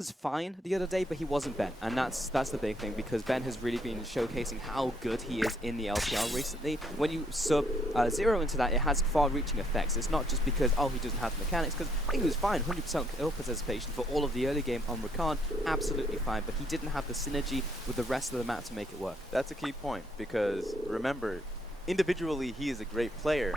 was fine the other day, but he wasn't Ben, and that's the big thing, because Ben has really been showcasing how good he is in the LPL recently. When you sub Zero into that, it has far-reaching effects. It's not just because, oh, he doesn't have the mechanics, because I think he was fine, 100% kill participation for all of the early game on Rakan, absolutely fine, but he didn't have the synergy with the rest of the map to make it work. That's a key point, because remember, individually he is a great player,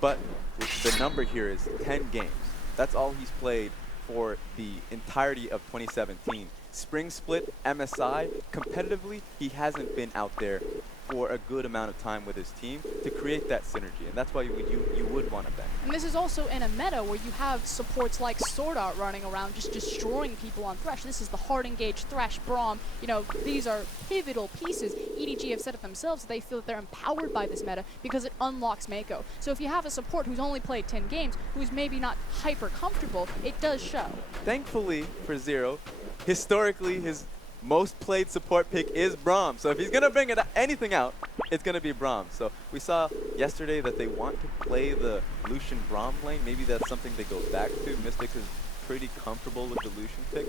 but the number here is 10 games. That's all he's played for the entirety of 2017. Spring Split, MSI, competitively, he hasn't been out there for a good amount of time with his team to create that synergy, and that's why you would want to bet. And this is also in a meta where you have supports like Sword Art running around just destroying people on Thresh. This is the hard engaged Thresh, Braum. You know, these are pivotal pieces. EDG have said it themselves that they feel that they're empowered by this meta because it unlocks Mako. So if you have a support who's only played 10 games, who's maybe not hyper comfortable, it does show. Thankfully for Zero, historically his most played support pick is Braum. So if he's going to bring anything out, it's going to be Braum. So we saw yesterday that they want to play the Lucian Braum lane. Maybe that's something they go back to. Mystic is pretty comfortable with the Lucian pick.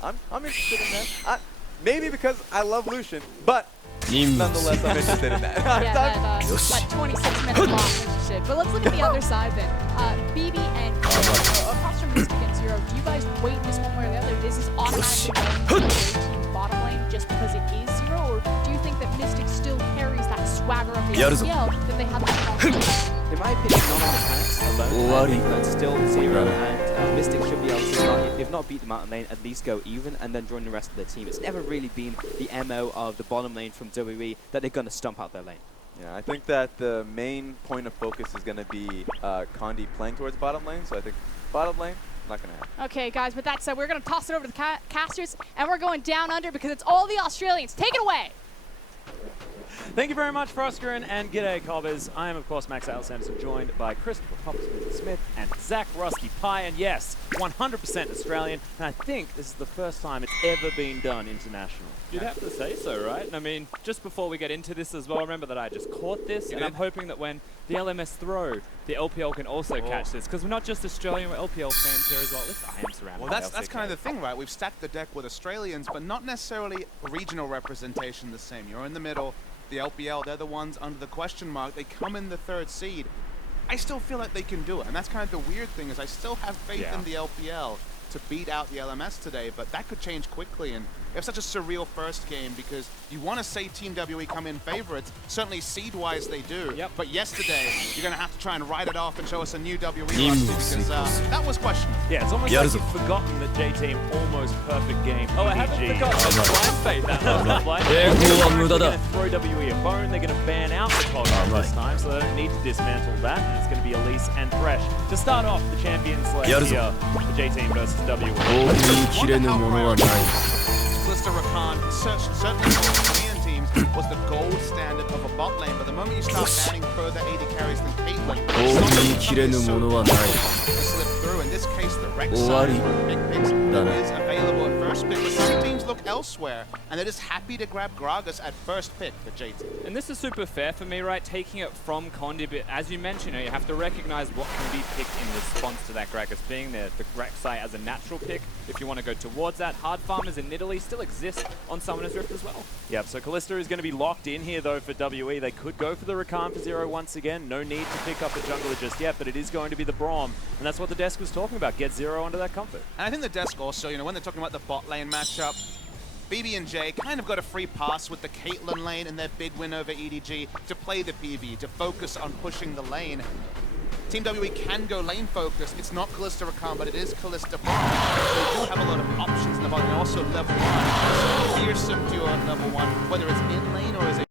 I'm interested in that. Maybe because I love Lucian, but nonetheless I'm interested in that. Yeah, that 26-minute block interested. But let's look at the other side then. BB and across from Mystic and Zero, do you guys weight this one way or the other? This is automatically going to team bottom lane just because it is Zero, or do you think that Mystic still carries that swagger of the LPL that they have In my opinion, not on mechanics alone. I think that still Zero and Mystic should be able to, if not beat the mountain lane, at least go even and then join the rest of the team. It's never really been the MO of the bottom lane from WWE that they're going to stomp out their lane. Yeah, I think that the main point of focus is going to be Condi playing towards bottom lane, so I think bottom lane, not going to happen. Okay, guys, with that said, we're going to toss it over to the casters, and we're going down under because it's all the Australians. Take it away! Thank you very much, Froskerin, and g'day, Cobbers. I am, of course, Max Alexanderson, joined by Christopher Popper-Smith and Zach Rusky Pie, and yes, 100% Australian, and I think this is the first time it's ever been done international. You'd have to say so, right? I mean, just before we get into this as well, remember that I just caught this, and I'm hoping that when the LMS throw, the LPL can also catch this, because we're not just Australian, we're LPL fans here as well. At least I am surrounded by that's kind of the thing, right? We've stacked the deck with Australians, but not necessarily regional representation the same. You're in the middle. The LPL, they're the ones under the question mark. They come in the 3rd seed. I still feel like they can do it, and that's kind of the weird thing, is I still have faith in the LPL to beat out the LMS today, but that could change quickly, and we have such a surreal first game because you want to say Team WE come in favorites. Certainly seed-wise they do, but yesterday you're going to have to try and write it off and show us a new WE roster because that was questionable. Yeah, it's almost like you've forgotten the J-Team almost perfect game. Oh, I haven't forgotten the blind fate that last play. They're going to throw WE a bone, they're going to ban out the Cog this time, so they don't need to dismantle that, and it's going to be Elise and Thresh to start off the champion slate here, the J-Team versus WE. Kalista Rakan, certainly for Korean teams, was the gold standard of a bot lane, but the moment you start banning further AD carries than Caitlyn, it's so to slip through. In this case, the Rex side for big picks is available at first pick, but some teams look elsewhere, and they're just happy to grab Gragas at first pick for JT. And this is super fair for me, right? Taking it from Condi, but as you mentioned, you have to recognize what can be picked in response to that Gragas being there. The Rek'Sai as a natural pick, if you want to go towards that. Hard farmers in Italy still exist on Summoner's Rift as well. Yep, so Kalista is going to be locked in here, though, for WE. They could go for the Rakan for Zero once again. No need to pick up the jungler just yet, but it is going to be the Braum, and that's what the desk was talking about. Get Zero under that comfort. And I think the desk also, when they're talking about the bot lane matchup, BB and J kind of got a free pass with the Caitlyn lane and their big win over EDG to play the PV, to focus on pushing the lane. Team WE can go lane focused. It's not Kalista Rakan, but it is Kalista Braum. They do have a lot of options in the bot, and also level 1. Fearsome duo at level 1, whether it's in lane or as a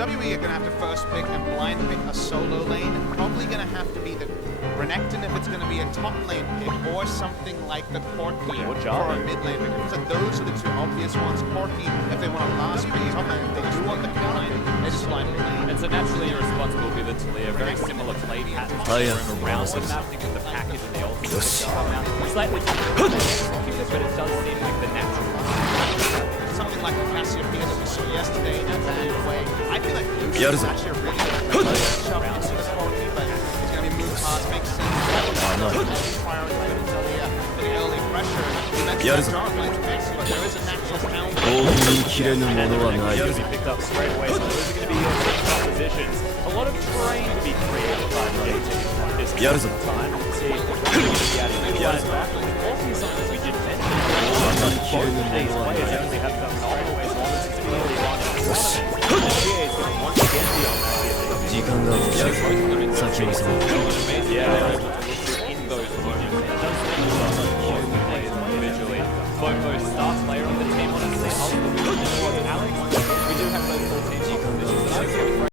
WE are going to have to first pick and blind pick a solo lane. Probably going to have to be the Renekton if it's going to be a top lane pick, or something like the Corki for a mid lane pick. So those are the two obvious ones. Corki, if they want to last pick top lane, if they do want the blind, they just blind pick lane. And so naturally irresponsible will be the Talia. Very similar play pattern around what's happening with the package and the ultimate. Slightly different, but it does seem like the natural. Something like the Cassiopeia that we saw yesterday and ran away. I feel like Lucius is actually a really good shove into the Corki, but he's going to be move past, makes sense. Prioritizing Talia for the early pressure. He mentioned the dark lane mix, but there is a natural counter. He picked up straight away, so those are going to be your top positions. A lot of terrain to be created by the A team at this point in time. See, also something we didn't mention. Both of these players actually have come all the way since early on in the tournament. GA is going to once again be on that here. Yeah, they're able to look in those moments. It does seem like players individually. Bobo star player on the team, honestly. I'll look towards Alex. We do have those 14 top positions.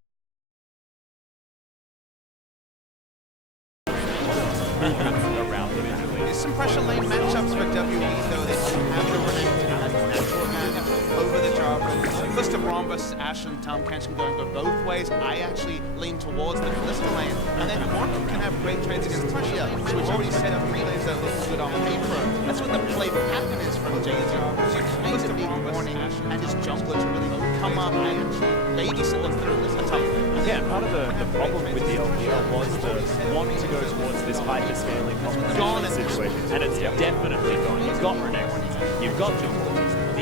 I think it's around individually. There's some pressure lane matchups for WE, though. They don't have the Renekton as a natural advantage over the Jarvan. Calista Braum versus Ashe and Tom Kenshin going to go both ways. I actually lean towards the Calista lane. And then Corki can have great trades against Talia, which we've already said are three lanes that look good on paper. That's what the play pattern is from JJ. So you kind of need warning and his jungler to really come up and babysit them through this tough thing. Yeah, part of the problem with the LPL was the wanting to go towards this hyper-scaling competition situation, and it's definitely gone. You've got Renekton, you've got the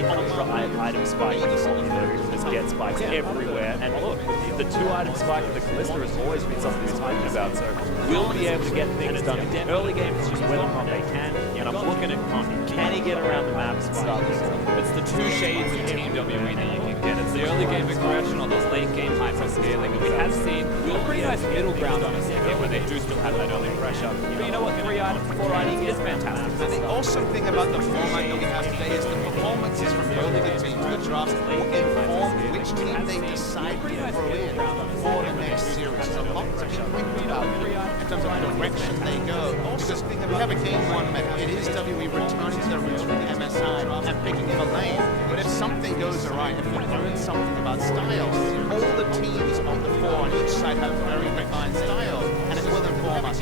ultra item spike, just get spikes everywhere, and look, the 2-item spike of the Calista has always been something we're talking about, so we'll be able to get things done. Early game is just whether or not they can, and I'm looking at Conti. Can he get around the maps and start things? It's the two shades of Team WE that you can get. It's the early game aggression or those late game hyper scaling. And we have seen a pretty nice middle ground on this game where they do still have that early pressure. But you know what, 3 items, 4 items is fantastic. And the awesome thing about the format that we have today is the performances from both of the teams in the draft will inform which team they decide to throw in for the next series. There's a lot to be thinking about in terms of the direction they go. Because we have a game 1 meta. It is WE returning to their roots with the MSI and picking in a lane. But if something goes awry, if we learn something about style, all the teams on the 4 on each side have very refined style, and it will inform us.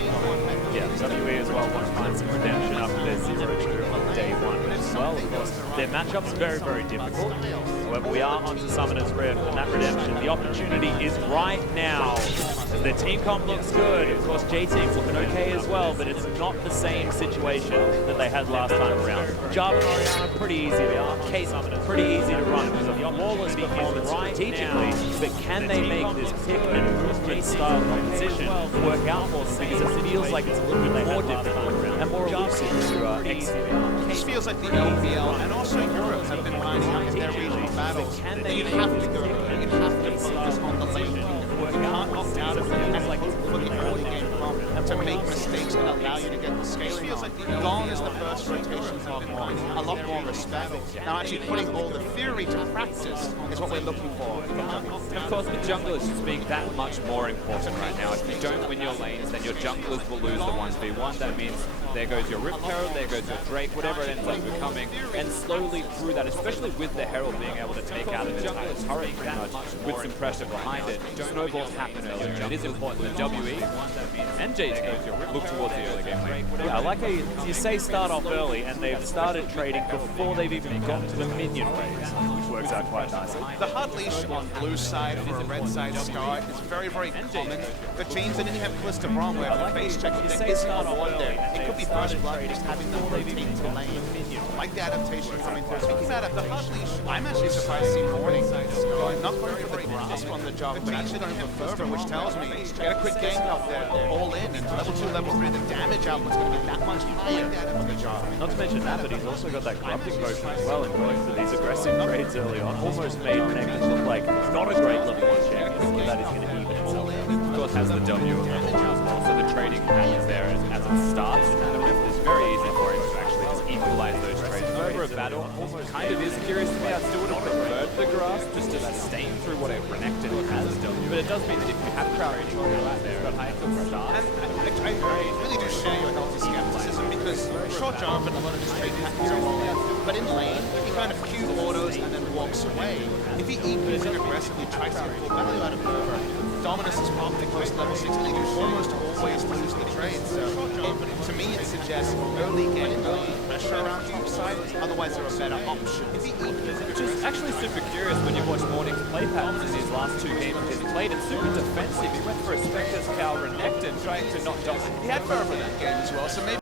Yeah, WE as well want to find some redemption after their 0-2 on day 1 as well. Of course, their matchup's very, very difficult. However, we are onto Summoner's Rift, and that redemption, the opportunity is right now. The team comp looks good. Of course, J-Team's looking okay as well, but it's not the same situation that they had last time around. Jarvan and Orianna, pretty easy to run. Case Summoner, pretty easy to run. It was a flawless performance strategically, but can they make this pick and style competition work out for them? Because it feels like it's a little bit more difficult and more elusive to execute. This feels like the LPL and also Europe have been lining up in their regional battles. You have to go, you have to focus on the lane. You can't opt out of it and like for the early game comp to make mistakes that allow you to get the scaling. This feels like the Gone is the first rotation of a lot more respect. Now actually putting all the theory to practice is what we're looking for. Of course, the junglers just being that much more important right now. If you don't win your lanes, then your junglers will lose the 1v1. That means there goes your Rip Herald, there goes your Drake, whatever it ends up becoming. And slowly through that, especially with the Herald being able to take out an entire turret pretty much with some pressure behind it, snowballs happen earlier. And it is important that WE and JT look towards the early game lane. Yeah, I like how you say start off early, and they've started trading before they've even gotten to the minion phase, which works out quite nicely. The hard leash on blue side for a red side Scar is very, very common. The teams that didn't have Calista Braum where the face check there isn't a ward there. It could be first blood just having them rotate to lane. Like the adaptation coming through. Speaking of the hard leash, I'm actually surprised to see Morning not going for the grasp on the job, but actually going for fervor, which tells me get a quick gank out there, all in, and level 2, level 3, the damage output's going to be that much higher on the job. Not to mention that, but he's also got that corrupting potion as well, and going for these aggressive trades early on almost made Renekton look like not a great level 1 champion, but that is going to even itself. Of course, has the W of level 2 as well, so the trading happens there as it starts, and it's very easy for him to actually just equalize those trades over a battle. Kind of is curious to me. I still would have preferred the grass just to sustain through what a Renekton has done. But it does mean that if you have crowd control out there, you've got high kill pressure. And I really do share your healthy skepticism because short jump and a lot of his trade tactics are all there. But in lane, he kind of Q autos and then walks away. If he evens and aggressively tries to get full value out of Nova, Dominus is probably close to level 6 and you almost always lose the trade. So to me it suggests early game pressure around deep side, otherwise there are better options. Which is actually super curious when you watch Morning's play patterns in these last 2 games he's played. It's super defensive. He went for a Spectre's Cow Renekton trying to not die. He had Fervor that game as well, so maybe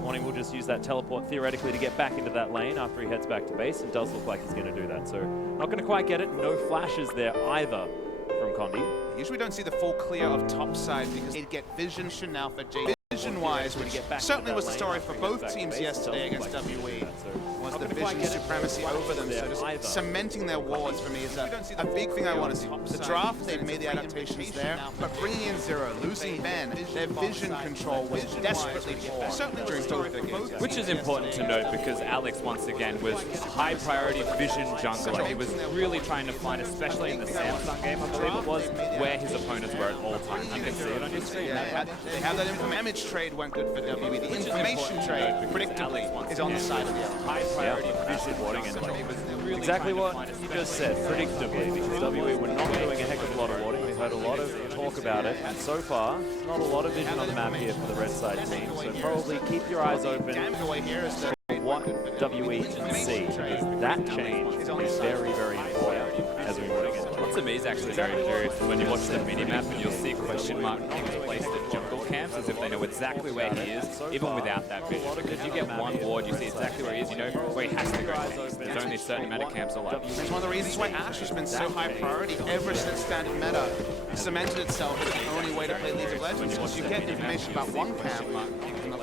Morning will just use that teleport theoretically to get back into that lane after he heads back to base, and does look like he's going to do that. So not going to quite get it. No flashes there either from Condi. usually don't see the full clear of top side because they'd get vision now for Jay. Vision-wise, which certainly was the story for both teams yesterday against WE, was the vision supremacy over them. So just cementing their wards for me is a big thing I want to see. The draft, they've made the adaptations there, but bringing in Zero, losing Ben, their vision control was desperately poor, certainly during both their games. Which is important to note because Alex, once again, was high priority vision jungler. He was really trying to find, especially in the Samsung game, I believe it was, where his opponents were at all times. You can see it on your screen. They have that damage trade went good for WE. The information trade, predictably, is on the side of the other. High priority vision warding, and he was really Exactly what you just said, predictably, because WE were not doing a heck of a lot of warding. We heard a lot of talk about it, and so far, not a lot of vision on the map here for the red side team, so probably keep your eyes open for what WE can see, because that change is very, very important as we move again. What's amazing, actually very curious, is when you watch the mini-map and you'll see question mark things placed at jungle camps as if they know exactly where he is, even without that vision. Because you get one ward, you see exactly where he is, you know where he has to go. There's only a certain amount of camps alive. It's one of the reasons why Ashe has been so high priority ever since standard meta cemented itself as the only way to play League of Legends. Once you get information about one camp,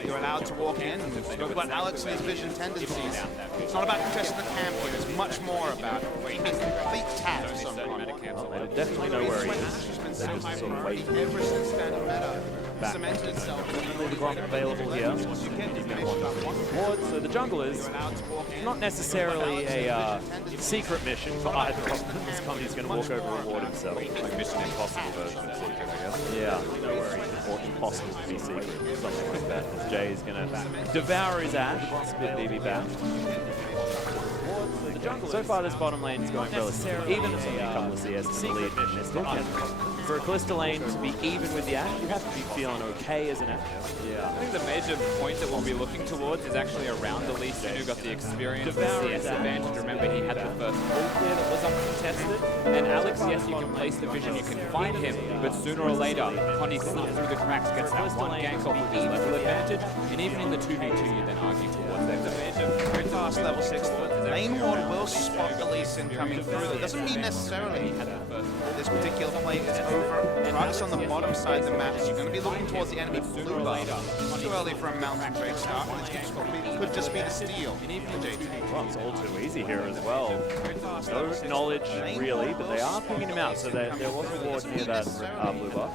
you're allowed to walk in. Spoke about Alex and his vision tendencies. It's not about contesting the camp here, it's much more about complete tabs on Well, they definitely know where he is. They just sort of wait. Ever since standard meta Back. cemented itself. The Gronk available here. He's going to want ward, so the jungle is not necessarily a secret mission for either of them. This Condi's going to walk over and reward himself. Like Mission Impossible version of Secret, I guess. Yeah, no worries. Or impossible to be secret, something like that. As Jay is going to devour his Ashe, spit BB back. So far, this bottom lane is going relatively even. It's only a couple of CS in the lead mission. For a Calista lane to be even with the Ashe, you have to be feeling okay as an Ashe. Yeah. I think the major point that we'll be looking towards is actually around the Lee Sin, who got the experience, the CS advantage. Remember, he had the first ult there that was uncontested. And Alex, yes, you can place the vision, you can find him, but sooner or later, Connie slips through the cracks, gets that one gank off with his level advantage, and even in the 2v2, you then argue towards that. The major Very fast level 6. Lane ward will spot the Lee Sin coming through. That doesn't mean necessarily this particular play is over. Rux on the bottom side of the map, so you're going to be looking towards the enemy blue buff. Too early for a mountain trade start. It could just be the steal. Well, it's all too easy here as well. No knowledge, really, but they are picking him out, so there was a ward near that blue buff.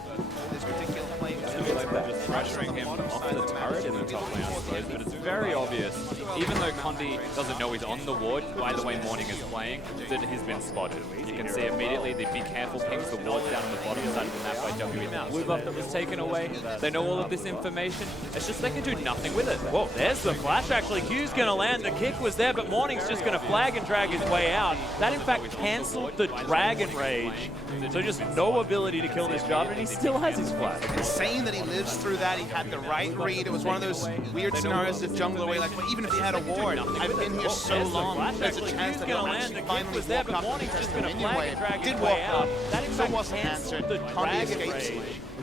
This particular play is like they're just pressuring him off the turret in the top lane, I suppose, but it's very obvious, even though Condi doesn't know he's on the ward, by the way Morning is playing, that he's been spotted. You can see immediately the Be Careful pings the wards down on the bottom side of the map by WE. The blue buff that was taken away, they know all of this information, it's just they can do nothing with it. Whoa, there's the flash actually. Q's going to land, the kick was there, but Morning's just going to flag and drag his way out. That in fact cancelled the Dragon Rage, so just no ability to kill this job, and he still has his flash. Saying that he lives through that, he had the right read. It was one of those weird scenarios of jungler where, like, well, even if he had a ward, I've been here so long, there's a chance that he'll actually finally walk up and contest the minion wave. Did walk up, so wasn't answered. Condi escaped gates.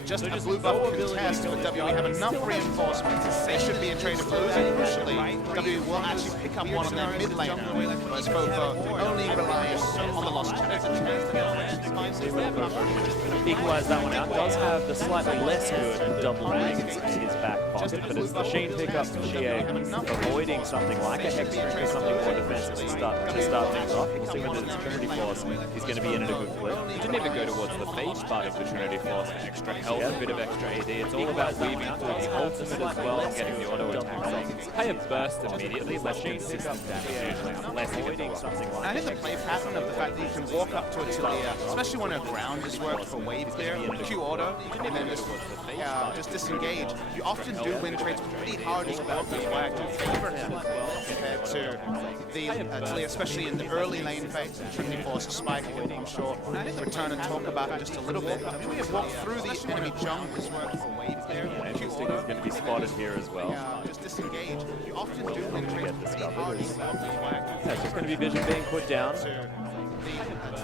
Just a blue buff contest, but WE have enough reinforcements. They should be in trade of blues, and crucially, WE will actually pick up one on their mid lane, whereas Fofo only relies on the lost chance. Equalize that one out. Does have the slightly less good double wings in his back pocket, but it's the Sheen pickup from GA avoiding something like a Hex Trick or something more defensive to start things off. We'll see whether this Trinity Force is going to be in at a good clip. You didn't even go towards the phase part of the Trinity Force for extra health, a bit of extra AD. It's all about weaving through the ultimate as well and getting the auto attacks off. Pay a burst immediately, less consistent damage usually, unless you get something like I think the play pattern of the fact that you can walk up to a Talia, especially when her ground is worked for wave clear, Q auto, and then just disengage. You often do win trades pretty hard as well. That's why I do favor him compared to the Talia, especially in the early lane phase. Trinity Force Spike, I'm sure return and talk about it just a little bit. We have walked through the enemy jungle's work for wave clear. Q auto is going to be spotted here as well. Just disengage. You often do win trades pretty hard as well. Yeah, it's just going to be vision being put down.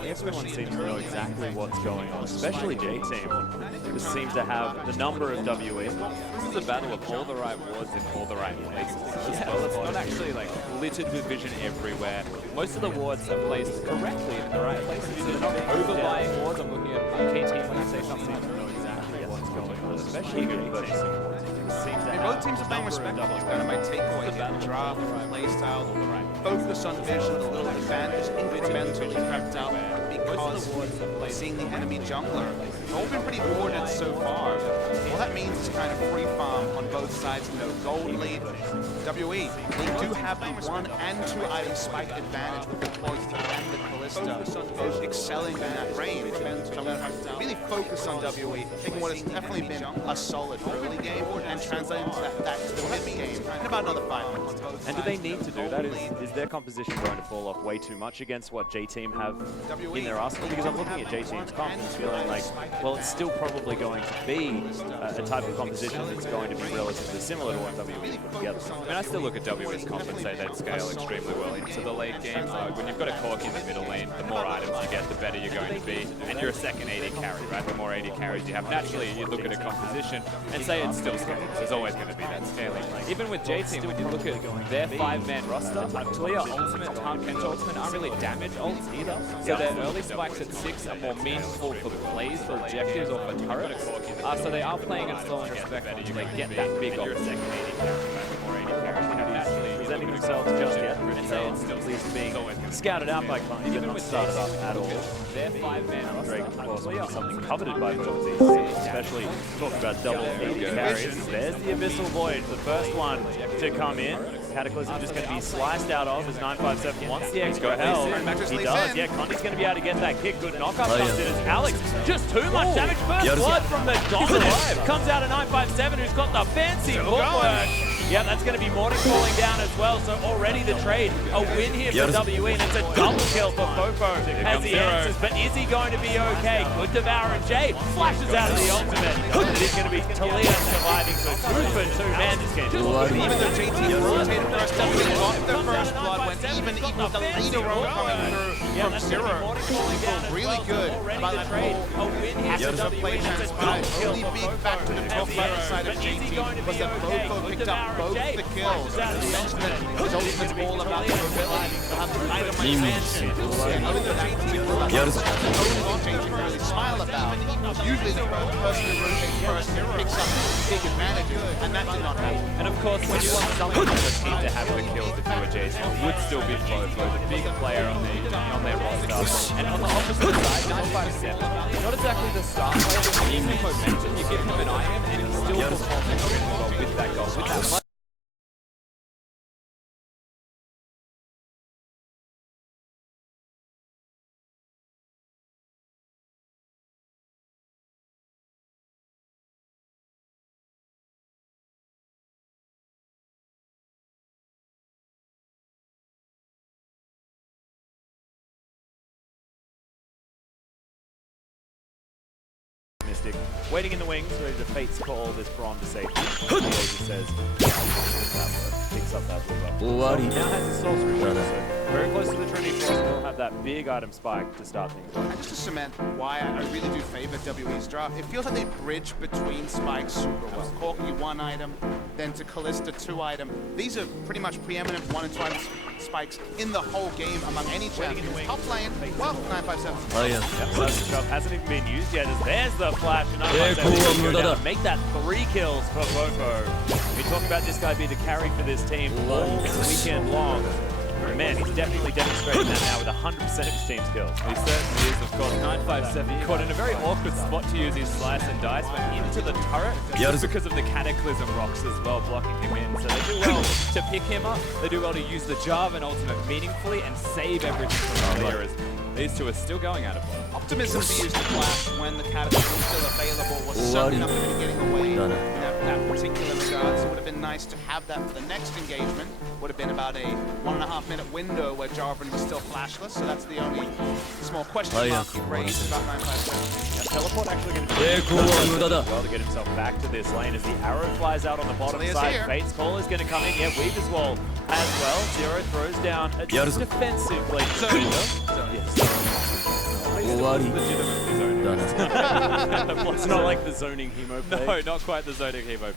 Everyone seems to know exactly what's going on, especially J-Team, who seems to have the number of WE. This is a battle of all the right wards in all the right places as well. It's not actually like littered with vision everywhere. Most of the wards are placed correctly in the right places. So they're not overbuying wards. I'm looking at KT when I say something. Exactly what's going on, especially J-Team. Both teams are playing respectful. Kind of my takeaway here. Draft, playstyle, focus on vision, a little advantage, incrementally prepped out because seeing the enemy jungler. They've all been pretty ordered so far. All that means is kind of free farm on both sides. No gold lead. WE, they do have the 1 and 2 item spike advantage with the Poison and the Callista, both excelling in that range. So I'm going to really focus on WE, taking what has definitely been a solid early game and translating that to the mid game in about another 5 minutes. And do they need to do that? Is their composition going to fall off way too much against what J-Team have in their arsenal? Because I'm looking at J-Team's comp and feeling like, well, it's still probably going to be a type of composition that's going to be relatively similar to what WE put together. I mean, I still look at WE's comp and say they'd scale extremely well into the late game. When you've got a Cork in the middle lane, the more items you get, the better you're going to be. And you're a second AD carry, right? The more AD carries you have, naturally you look at a composition and say it's still scaling. There's always going to be that scaling. Even with J-Team, when you look at their 5-man roster, Talia ultimate, Tahm Kench ultimate aren't really damage ults either. So their early spikes at 6 are more meaningful for plays, for objectives, or for turrets. So they are playing it slow and respectful until they get that big ult. Presenting themselves just yet, and so at least being scouted out by Clunky, but not started up at all. Their 5-man Drake, of course, will be something coveted by both teams, especially talking about double AD carries. There's the Abyssal Void, the first one to come in. Cataclysm just going to be sliced out of as 957 wants the extra hell. He does, yeah, Condi's going to be able to get that kick. Good knockup comes in as Alex. Just too much damage. First blood from the dominant. Comes out of 957 who's got the fancy footwork. Yeah, that's going to be Morning falling down as well, so already the trade, a win here for WE, and it's a double kill for Fofo as he answers, but is he going to be okay? Good Devour, and Jay flashes out of the ultimate. It is going to be Talia surviving, so 2 for 2, man, this game just looks Even though JT rotated first, WE got the first blood when even with the leader roll coming through from Zero. Feel really good about that whole passive play transpire. Only big factor to talk about the side of JT was that Fofo picked up both the kills. You mentioned that his ultimate's all about the ability to have the item expansion. Other than JT, only what JT can really smile about. Usually the person who rotates first picks up big advantages, and that did not happen. And of course, when you want someone on the team to have the kills if you were Jason, it would still be Fofo, the big player on their roster. And on the opposite side, 957, not exactly the star player, but even with momentum, you give him an item and he still performs extremely well with that goal, with that much. Waiting in the wings, ready to Fate's call this Braum to safety. He says, picks up that blue buff. Now has his soul scream. Very close to the Trinity Force, will have that big item spike to start things off. And just to cement why I really do favor WE's draft, it feels like they bridge between spikes super well. Corky 1 item, then to Callista 2 item. These are pretty much preeminent 1 and 2 item spikes in the whole game among any champion. Top lane, well, 957. Yep, Slasher Chop hasn't even been used yet. There's the flash. And 957 go down to make that 3 kills for Boko. We talk about this guy being the carry for this team all weekend long. Man, he's definitely demonstrating that now with 100% of his team's kills. He certainly is, of course. 957 caught in a very awkward spot to use his slice and dice, went into the turret just because of the Cataclysm rocks as well, blocking him in. So they do well to pick him up. They do well to use the Jarvan ultimate meaningfully and save everything from the as these two are still going out of play. Optimism to use the flash when the Cataclysm was still available was certainly not going to be getting away in that particular regard. So it would have been nice to have that for the next engagement. Would have been about a 1.5 minute window where Jarvan was still flashless. So that's the only small question mark he raised about 957. Teleport actually going to do well to get himself back to this lane as the arrow flies out on the bottom side. Fate's Call is going to come in. Yeah, Weave as well. Zero throws down a defensive blade. It's not like the zoning hemo play. No, not quite the zoning hemo.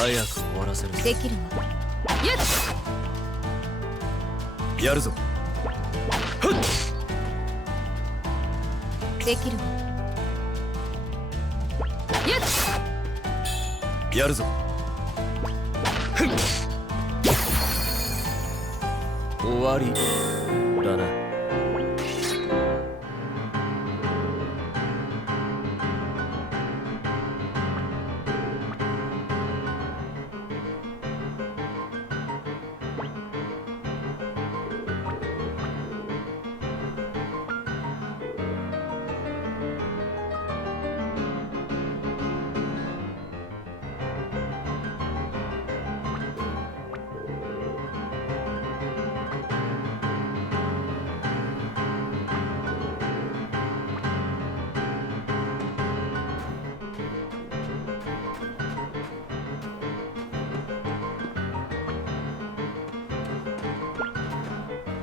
早く終わらせる。できるわ。やるぞ。できるわ。やるぞ。終わりだな。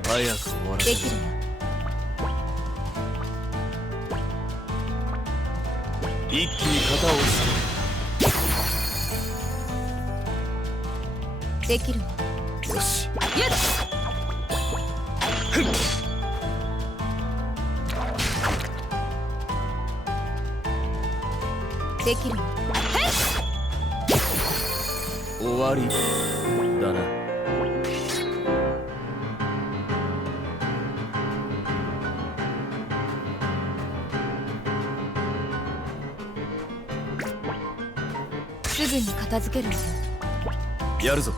早く終わらせる。できるわ。一気に型を捨できるわ。て。よし。できるわ。終わりだな。すぐに片付けるわよ。やるぞ。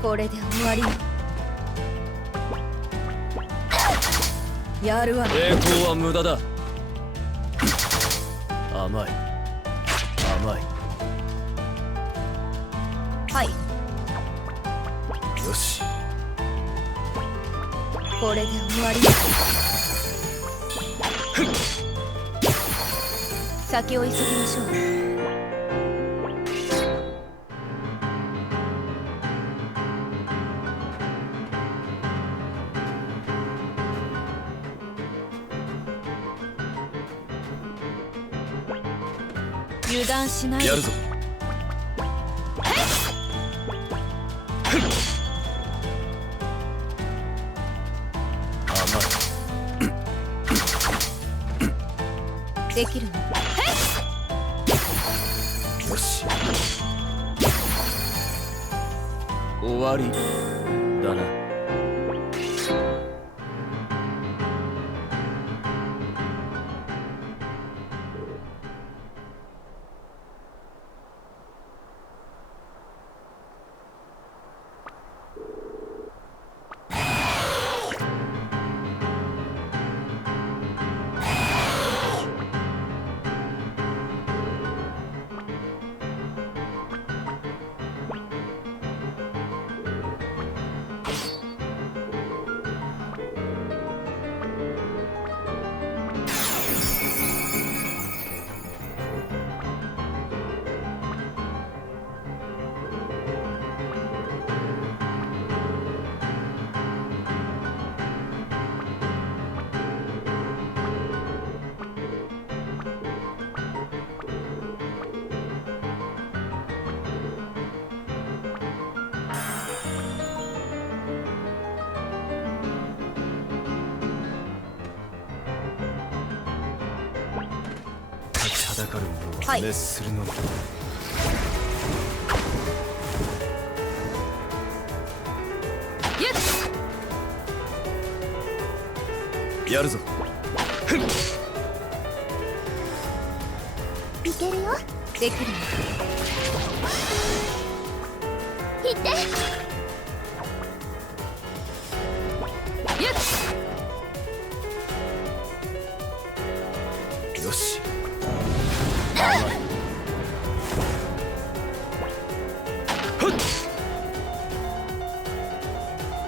これで終わりよ。やるわ。栄光は無駄だ。甘い甘い。はい。よし。これで終わりよ。先を急ぎましょう。油断しないで。やるぞ。できるわ。よし。終わりだな。立ちはだかる者は滅するのみ。やるぞ。いけるよ。できるよ。行って。よし。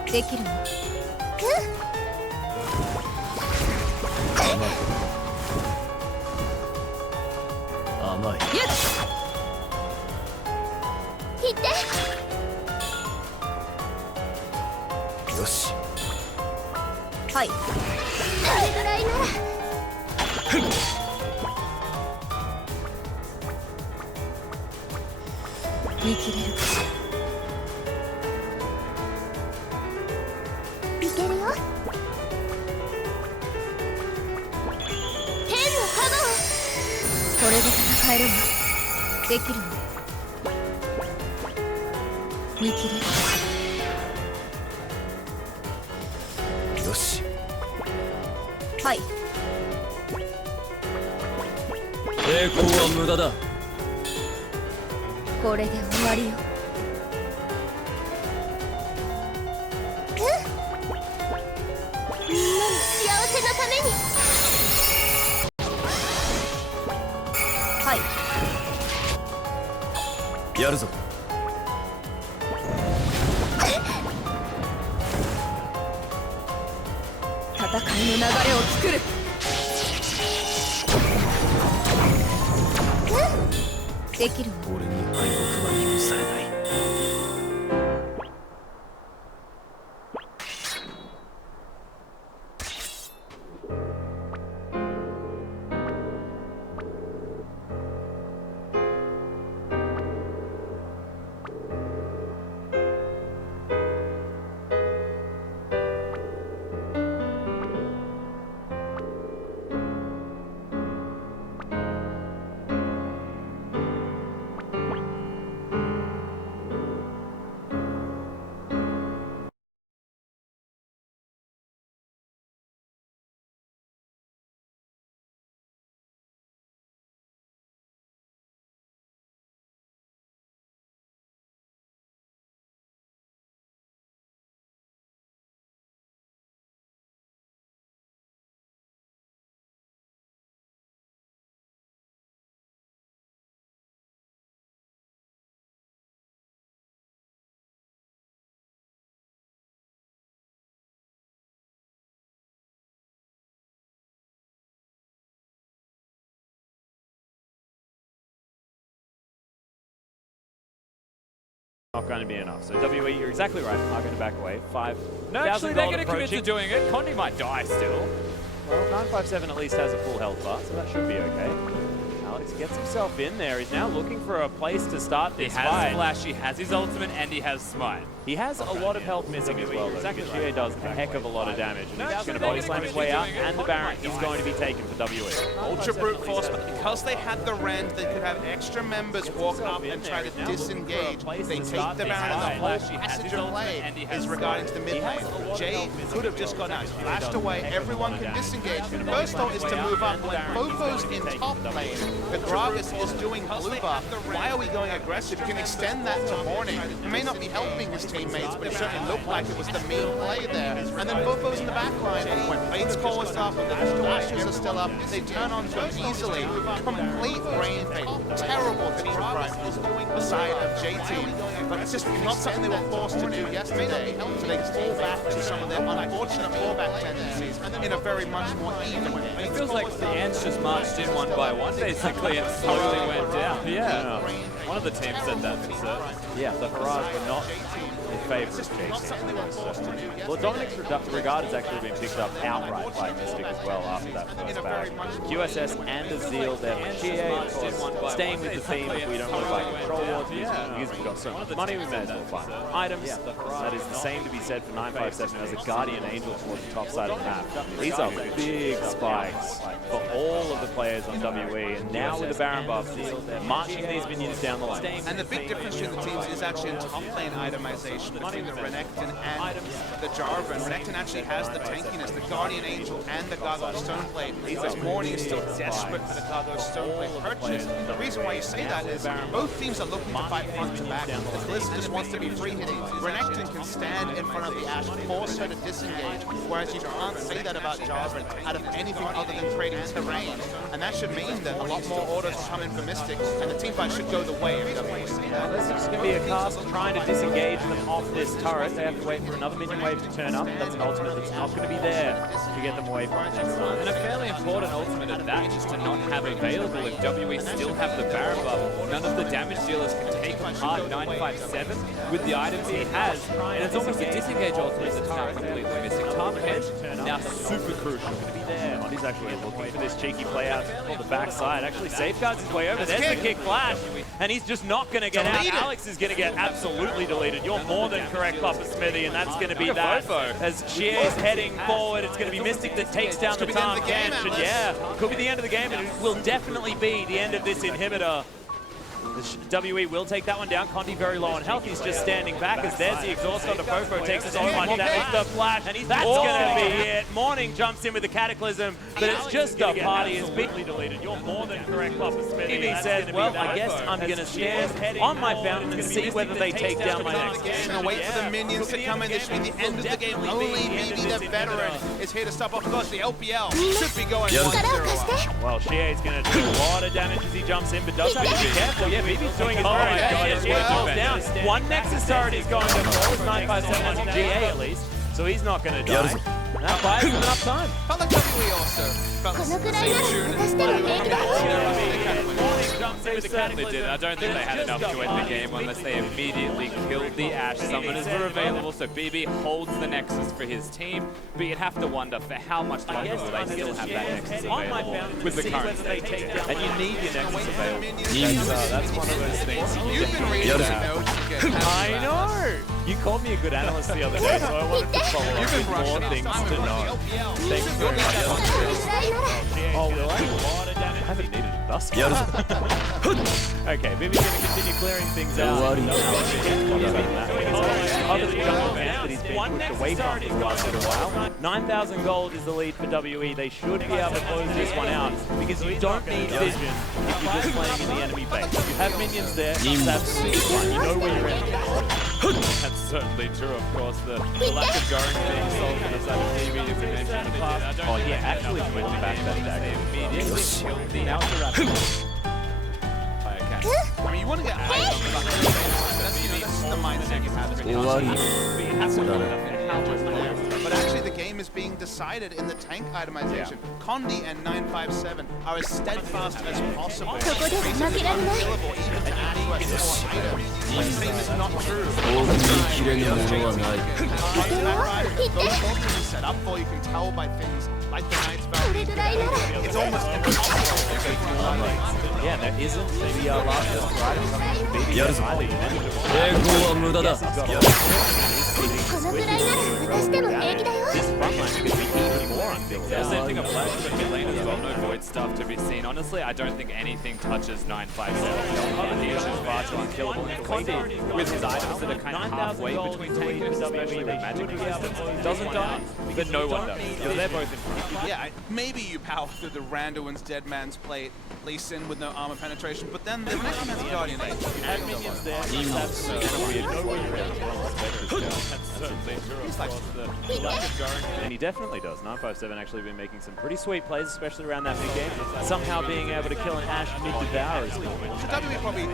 できるわ。甘い。行って。よし。はい。これぐらいなら。見切れるかしら。いけるよ。天のカバー。これで戦えるわ。できるわ。見切れるかしら。よし。はい。抵抗は無駄だ。これで終わりよ。みんなの幸せのために。はい。やるぞ。戦いの流れを作る。できるわ。俺に敗北は許されない。Not going to be enough. So WE, you're exactly right. Are going to back away. No, actually, they're going to commit to approaching. doing it. Condi might die still. Well, 957 at least has a full health bar, so that should be okay. Alex gets himself in there. He's now looking for a place to start He this has fight. Flash, he has his ultimate, and he has Smite. He has a lot of health missing as well, though, because GA does a heck of a lot of damage. And he's going to body slam his way out, and the Baron is going to be taken for WE. Ultra brute force, but because they had the rend, they could have extra members walk up and try to disengage. They take the Baron, and the whole passage of play is regarding to the mid lane. Jay could have just gone out, flashed away, everyone can disengage. First thought is to move up. When Bofo's in top lane, the Gragas is doing blue buff. Why are we going aggressive? You can extend that to Morning. It may not be helping his teammates, but it certainly looked like it was the main play there. And then Bofo's in the back line. When Plate's call is up and the flashes are still up, they turn on to him easily. Complete brain fade. Terrible team practice aside of J-Team. But it's just not something they were forced to do yesterday. So they fall back to some of their unfortunate fallback tendencies in a very much more even way. It feels like the ants just marched in one by one, basically, and slowly went down. Yeah. One of the teams said that for certain. Yeah, the Haraj were not in favour of Jason. Well, Dominic's regard has actually been picked up outright by Mystic as well after that first back. QSS and Azeel there. GA, of course, staying with the theme if we don't really buy control wards because we've got so much money, we may as well buy items. That is the same to be said for 957 as a Guardian Angel towards the top side of the map. These are big spikes for all of the players on WE, and now with the Baron buff, marching these minions down the lane. And the big difference between the teams is actually in top lane itemization between the Renekton and the Jarvan. Renekton actually has the tankiness, the Guardian Angel and the Gargoyle Stoneplate. Whereas Morning is still desperate for the Gargoyle Stoneplate purchase. The reason why you say that is both teams are looking to fight front to back. The Gliss just wants to be free hitting. Renekton can stand in front of the Ashe, force her to disengage, whereas you can't say that about Jarvan out of anything other than creating terrain. And that should mean that a lot more orders will come in for Mystic, and the team fight should go the way of WC. This is going to be a cast trying to disengage them off this turret. They have to wait for another minion wave to turn up. That's an ultimate that's not going to be there to get them away from it. And a fairly important ultimate at that just to not have available if WE still have the Baron buff. None of the damage dealers can take apart 957 with the items he has. And it's almost a disengage ultimate that's now completely missing. Target Hedge now super crucial. He's actually looking for this cheeky play out on the backside. Actually safeguards his way over. There's the kick flash. And he's just not going to get out. Alex is going to get absolutely deleted. You're more than correct, Papa Smithy, and that's going to be that. As Shier's heading forward, it's going to be Mystic that takes down the Tarn Kench, and yeah, could be the end of the game, and it will definitely be the end of this inhibitor. The WE will take that one down. Conti very low on health. He's just standing back as there's the exhaust onto Fofo. Takes so much damage. The flash. That's going to be it. Morning jumps in with the Cataclysm, but it's just a party. It's been deleted. You're more than correct, Papa Smithy. He says, well, I guess I'm going to stand on my fountain and see whether they take down my next game. Gonna wait for the minions to come in. This should be the end of the game. Only maybe the veteran is here to stop off. Of course, the LPL should be going 1-0 Well, Shier's going to do a lot of damage as he jumps in, but does have to be careful. Yeah, BB's doing his very best. Shier falls down. One Nexus turret is going to fall. 957 on GA at least, so he's not going to die. That buys him enough time. Felt like we also felt the same Certainly did. I don't think they had enough to win the game unless they immediately killed the Ashe. Summoners were available, so BB holds the Nexus for his team, but you'd have to wonder for how much longer will they still have that Nexus available with the current state. And you need your Nexus available. That's one of those things. You've been reading the notes. I know! You called me a good analyst the other day, so I wanted to follow up with more things to know. Thank you very much. Oh, will I? I haven't needed it thus far. Okay, maybe we're going to continue clearing things out. Other than that he's been pushed away from for the last little while. 9,000 gold is the lead for WE. They should be able to close this one out because you don't need vision if you're just playing in the enemy base. If you have minions there, that's absolutely fine. You know where you're in. That's certainly true, of course. The lack of going being solved in the side of TV, as we mentioned in the past. Oh yeah, actually if you went back that dagger. Immediately killed the outer I mean, you want to get hyped on the this is the mindset you have as a But actually, the game is being decided in the tank itemization. Condi and 957 are as steadfast as possible. Unkillable, even to add to a small item. The same is not true. Both set up for, you can tell by things like the Knight's Value. It's almost impossible. Yeah, there isn't maybe a lot of items. Yes, This front line could be even more unfixed. The same thing applies to the mid lane as well. No void stuff to be seen. Honestly, I don't think anything touches 957. He is just far too unkillable. And Conti, with his items that are kind of halfway between tank and especially with magic resistance, doesn't die, but no one does. So they're both in. Yeah, maybe you power through the Randuin's Dead Man's Plate, Lee Sin with no armor penetration, but then the next man's Guardian Age. You have minions there. That's certainly and he definitely does. 957 actually been making some pretty sweet plays, especially around that big game. Somehow being able to kill an Ashe mid-devour is cool. So WWE probably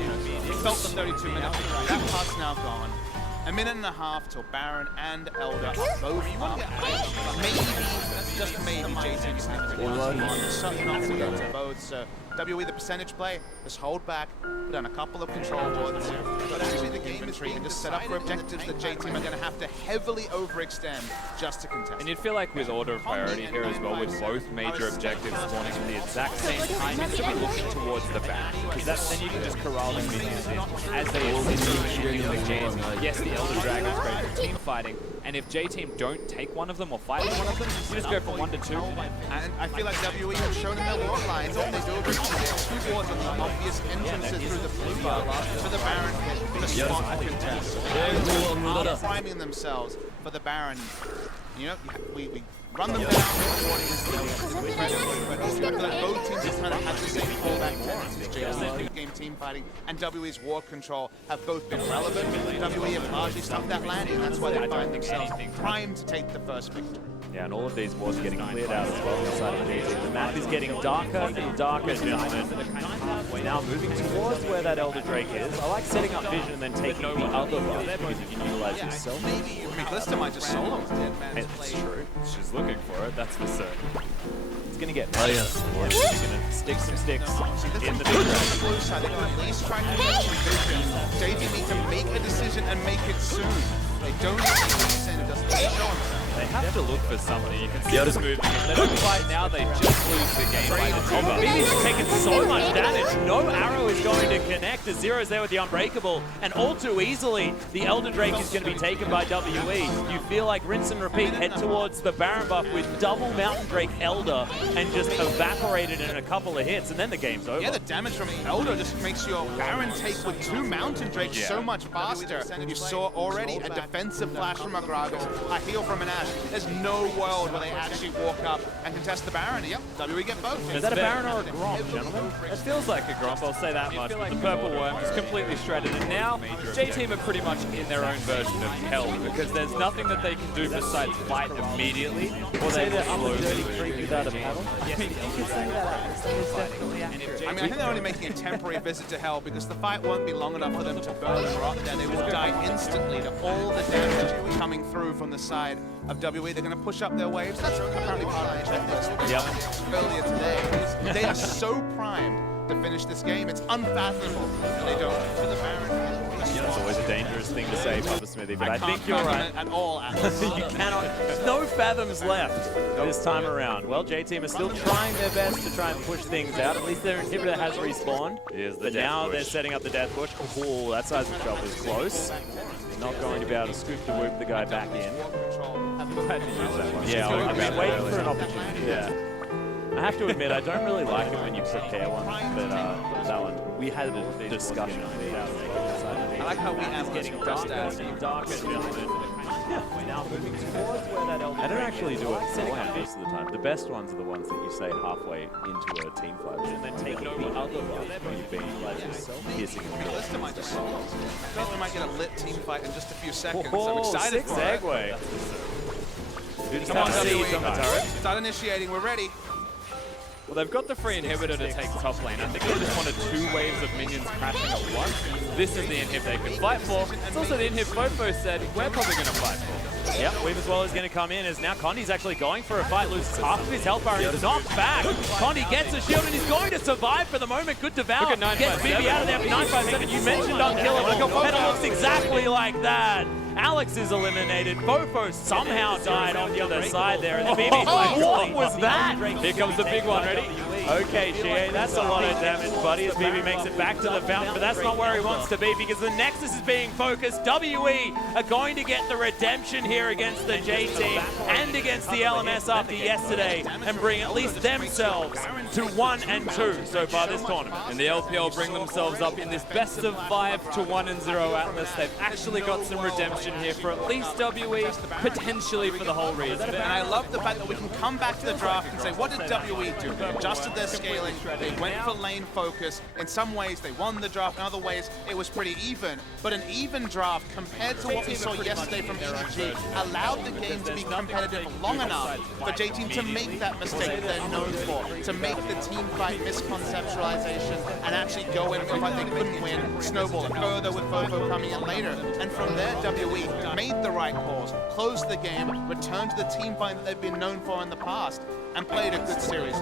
felt the 32 minutes. That part's now gone. A minute and a half till Baron and Elder are both up. Maybe, just maybe, JT certainly not to get to both. So WE, the percentage play, just hold back, put down a couple of control wards. But actually the game is being just set up for objectives that J Team are going to have to heavily overextend just to contest. And you'd feel like with order of priority here as well, with both major objectives spawning at the exact same time, you should be looking towards the back, because then you can just corral the minions in as they are. Yes, the Elder Dragon's great for team fighting, and if J Team don't take one of them or fight one of them, you just go from 1 to 2. And I feel like WE have shown in their war lines, all they do is two wards on the obvious entrances through the blue bar for the Baron to spot and contest. They are priming themselves for the Baron. You know, we run them down. Both teams have kind of had the same fallback tendencies. JL's game team fighting and WE's war control have both been relevant. WE have largely stuck that landing, and that's why they find themselves primed to take the first victory. Yeah, and all of these wards are getting cleared out as well inside of JT. The map is getting darker and darker, gentlemen. We're now moving towards where that Elder Drake is. I like setting up vision and then taking the other buff because you can utilize yourself. Maybe Glista might just solo Dead Man's It's Plate. true. She's looking for it, that's for certain. It's going to get mad. He's going to stick some sticks in the big dragon. Blue side, they can at least try to get some vision. JT need to make a decision and make it soon. They don't see Lee Sin, doesn't show himself. They have to look for something. You can see the movement. If they don't fight now, they just lose the game by the Oh, BB's taking so much damage. No arrow is going to connect. The Zero's there with the Unbreakable. And all too easily, the Elder Drake is going to be taken by WE. You feel like rinse and repeat, head towards the Baron buff with double Mountain Drake Elder and just evaporated in a couple of hits, and then the game's over. Yeah, the damage from Elder just makes your Baron take with 2 Mountain Drakes so much faster. You saw already a defensive flash from a Gragas, a heal from an Ashe. There's no world where they actually walk up and contest the Baron. Yep, WE get both. Is that a Baron or a Gromp, gentlemen? It feels like a Gromp, I'll say that much. The purple worm is completely shredded, and now J-Team are pretty much in their own version of hell because there's nothing that they can do besides fight immediately, or they will slow without a paddle? I mean, you could say that. It's definitely accurate. I mean, I think they're only making a temporary visit to hell because the fight won't be long enough for them to burn and rot there. They will die instantly to all the damage coming through from the side of WE. They're going to push up their waves. That's apparently part of the checklist earlier today. They are so primed to finish this game. It's unfathomable that they don't for the Baron. That's always a dangerous thing to say, Papa Smithy, but I think you're right. At all, Atlas. You cannot. There's no fathoms left this time around. Well, J-Team is still trying their best to try and push things out. At least their inhibitor has respawned. But now they're setting up the death bush. Oh, that seismic shop is close. Not going to be able to scoop the whoop the guy back in. I'm glad to use that one. Yeah, I've been waiting for an opportunity. Yeah. I have to admit, I don't really like it when you prepare one, but that one, we had a discussion on it. I like how we have getting darker and darker. Now moving towards where that Elder I don't actually do it beforehand most of the time. The best ones are the ones that you say halfway into a team fight, and then taking the other one where you've been like piercing the middle. Lister might just solve us. I think we might get a lit team fight in just a few seconds. I'm excited for it. Segue. Come on, WE. Start initiating. We're ready. Well, they've got the free inhibitor to take top lane. I think they just wanted 2 waves of minions crashing at once. This is the inhib they can fight for. It's also the inhib Fofo said we're probably going to fight for. Yep, Weave as well is going to come in as now Condi's actually going for a fight, loses half of his health bar and he's knocked back. Condi gets a shield and he's going to survive for the moment. Good devour. Gets BB out of there for 957. You mentioned unkillable. And it looks exactly like that. Alex is eliminated. Fofo somehow died on the other side there. And the BB what was that? Here comes the big one. Ready? Okay, Shea, that's a lot of damage, buddy, as BB makes it back to the fountain, but that's not where he wants to be because the Nexus is being focused. WE are going to get the redemption here against the J-Team and against the LMS after yesterday and bring at least themselves to 1 and 2 so far this tournament. And the LPL bring themselves up in this best of 5 to 1 and 0 Atlas. They've actually got some redemption here for at least WE, potentially for the whole region. And I love the fact that we can come back to the draft and say, what did WE do? They adjusted their scaling, they went for lane focus. In some ways, they won the draft. In other ways, it was pretty even. But an even draft compared to what we saw yesterday from EG allowed the game to be competitive long enough for J-Team to make that mistake that they're known for, to make the team fight misconceptualization and actually go in for a fight they couldn't win, snowball it further with Fofo coming in later. And from there, WE made the right calls, closed the game, returned to the team fight that they've been known for in the past, and played a good series.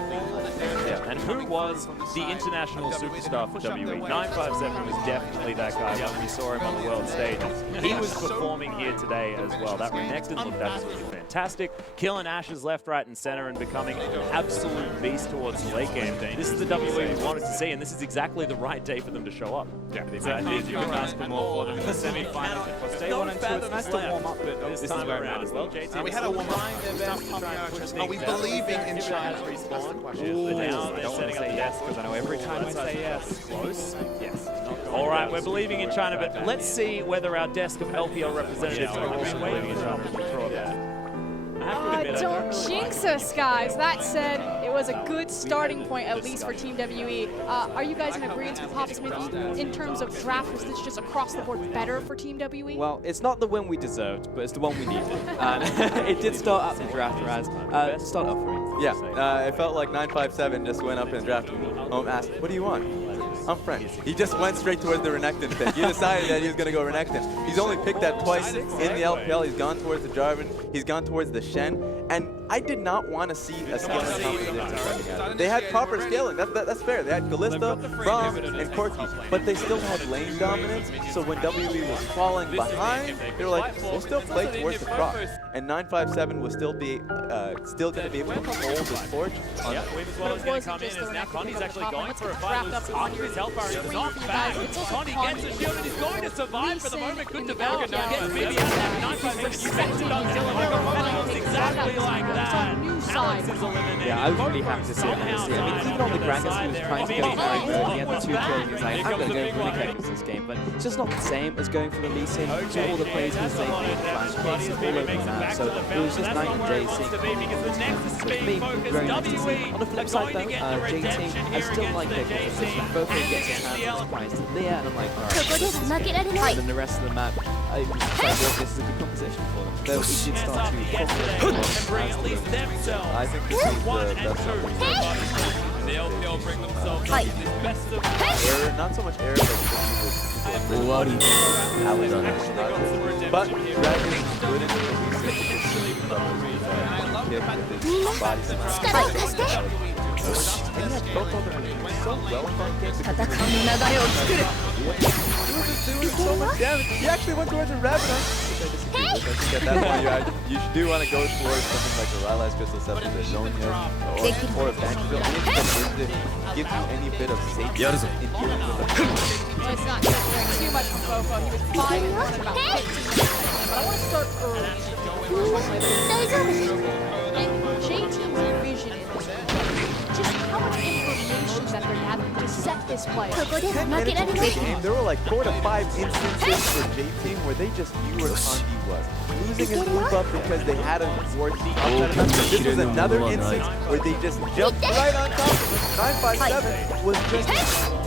Yeah, and who was the international superstar for WE? 957 was definitely that guy when we saw him on the world stage. He was performing here today as well. That Renekton looked absolutely fantastic. Killing Ashes left, right, and center and becoming an absolute beast towards the late game. This is the WE we wanted to see, and this is exactly the right day for them to show up. Yeah, exactly. You can ask for more for them in the semi-finals. Day 1 and 2, it's nice to warm up, but this time around. Well, JT, we had a warm-up. Are we believing in China? Don't want to say yes because I know every time I say yes, close. Yes. All right, we're believing in China, but let's see whether our desk of LPL representatives are also believing in China. Don't jinx us, guys. That said, it was a good starting point, at least for Team WE. Are you guys in agreement with Papa Smithy in terms of draft? Was this just across the board better for Team WE? Well, it's not the win we deserved, but it's the one we needed. It did start at the draft, Raz. Start off for me. Yeah, it felt like 957 just went up and drafted me. Asked, what do you want? I'm friends. He just went straight towards the Renekton pick. He decided that he was going to go Renekton. He's only picked that twice in the LPL. He's gone towards the Jarvan. He's gone towards the Shen. And I did not want to see a scaling competition coming out. They had proper scaling. That's fair. They had Kalista, Braum, and Corki. But they still had lane dominance. So when WE was falling behind, they were like, we'll still play towards the cross. And 957 was still going to be able to hold his torch. Yeah, Wave as well is going to come in as now Connie's actually going for a fight. Loses half of his health bar. He's off back. Connie gets a shield and he's going to survive for the moment. Good development. Gets maybe out of that 957. You don't kill him. Exactly like that. Alex is eliminated. Yeah, I was really happy to see it. I mean, even on the Gragas, he was trying to go for it. He had the 2 kills. He was like, I'm going to go for the Kekos this game. But it's just not the same as going for the Lee Sin. All the plays he was taking, flash kicks, all over the map. So it was just night and day seeing me very nice to see. On the flip side, though, JT, I still like their composition. Both of them get his hands on surprise to Leah, and I'm like, alright. And then the rest of the map, I was like, this is a good composition for them. Though we did start to bring at least themselves. I think this is the best one. The LPL bring themselves up in this best of error, not so much error, but but Dragon is good in the body smash. And he had both of them so well fun games. He was doing so much damage. He actually went towards a Ravenous. I think at that point you do want to go towards something like a Rylai's Crystal Scepter, the Zonia, or a Vanderbilt. Anything that gives you any bit of safety in dealing with it. Well, it's not considering too much from Fofo. He was 5-1 in about 15 minutes. But I want to start early. And JT's vision in this one, just how much information that they're having to set this play. 10 minutes into the game, there were like 4 to 5 instances for J Team where they just knew where Condi was. Losing his move up because they had a ward This was another instance where they just jumped right on top of him. 957 was just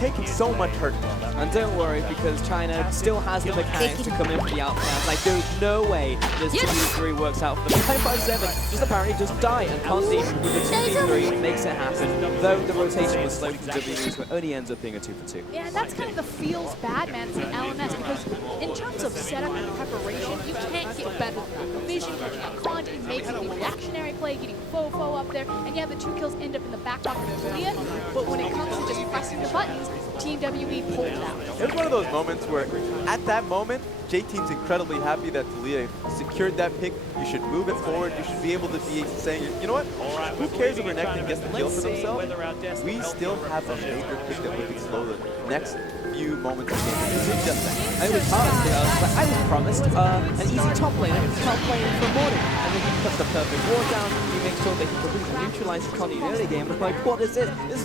taking so much hurt. And don't worry, because China still has the mechanics to come in for the outcast. Like, there's no way this 2v3 works out for them. 957 just apparently just die, and Condi with the 2v3 makes it happen. Though the rotation was slow from WE, so it only ends up being a 2-for-2. Yeah, and that's kind of the feels bad, man, to LMS, because in terms of setup and preparation, you can't get better than that. The vision, catching out Condi, making the reactionary play, getting Fofo up there, and you have the 2 kills end up in the back pocket of Leah. But when it comes to just pressing the buttons, Team WE pulled it out. It was one of those moments where, at that moment, J-Team's incredibly happy that Talia secured that pick. You should move it forward. You should be able to be saying, you know what? Who cares if Renekton gets the kill for themselves? We still have a major pick that we can slow the next few moments of the game. I was promised an easy top lane. Top lane for morning. And then he puts the perfect ward down. He makes sure that he completely neutralizes Connie in the early game. And I'm like, what is this? This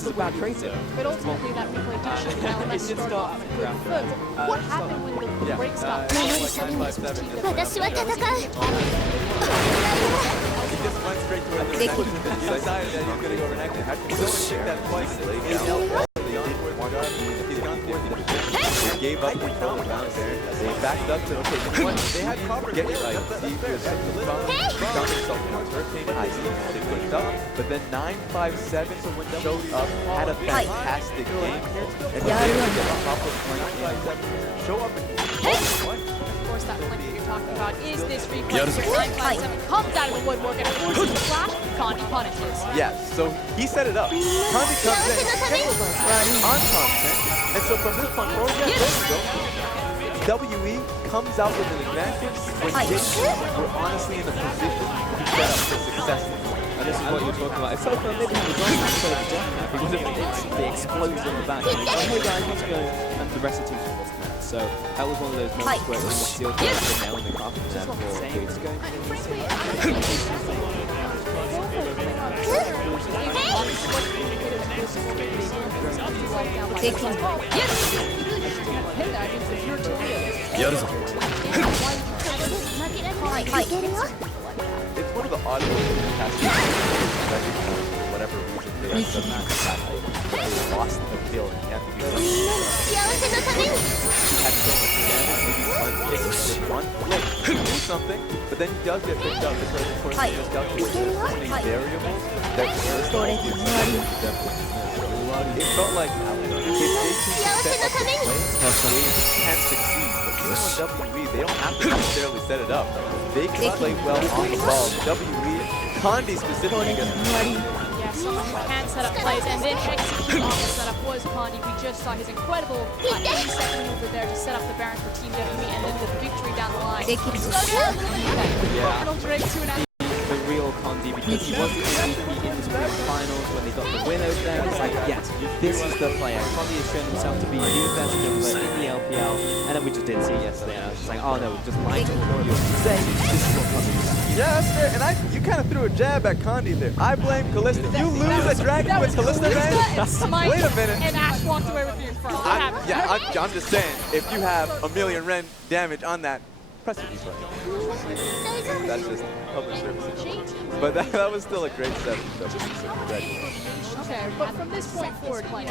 is a bad traitor. But ultimately, that replay did show the LMS start off on a good foot. What happened when the break stopped? 私は戦う He just went straight to the Renekton. He decided that he was going to go Renekton. Had to pick that twice. He's gone towards the He gave up control around there. They backed up to, okay, you know what? They had cover. Get it right. He was found himself in a hurricane high. They pushed up. But then 957 showed up, had a fantastic game here. And he was able to get on top of 957. Show up and Of course, that point that you're talking about is this replay where 957 comes out of the woodwork and forces the flash. Condi punishes. yes, so he set it up. Condi comes in on content. And so from this point forward, WE comes out with an advantage when we're honestly in a position to set up for success. And this is what you're talking about. If Fofo maybe he was on that sort of jump now, because of the explosion in the back. And he's like, hey guys, let's go. And the rest of the team was that. So that was one of those moments where it was still the nail in the coffin for them for Gates going. I mean, frankly, I think It's one of the odd ones in the past for whatever reason they lost the kill and you have to do something. He had so much damage, maybe one flick, do something, but then he does get picked up because of course he just got to so many variables that it felt like can succeed. But WE, they don't have to necessarily set it up. They can play well on the ball. WE, Condi specifically gets Yeah, someone who can set up plays and then execute on the setup was Condi. We just saw his incredible 80-second maneuver there to set up the Baron for Team WE and then the victory down the line. Yeah. Little Drake 2.5. The real Condi, because he was the MVP in the spring finals when they got the win over there. It's like, yes, this is the player. Condi has shown himself to be the best gambler in the LPL, and then we just didn't see it yesterday. And I was just like, oh no, we just lied to you. Say this is what Condi is. Yeah, that's fair. And you kind of threw a jab at Condi there. I blame Callista. You lose a dragon with Callista, man? And Smite Wait a minute. and Ash walked away with the Inferno. What happened? Yeah, I'm just saying, if you have a million Ren damage on that, press your button. That's just public service. But that was still a great set. Okay, but from this point forward, you know,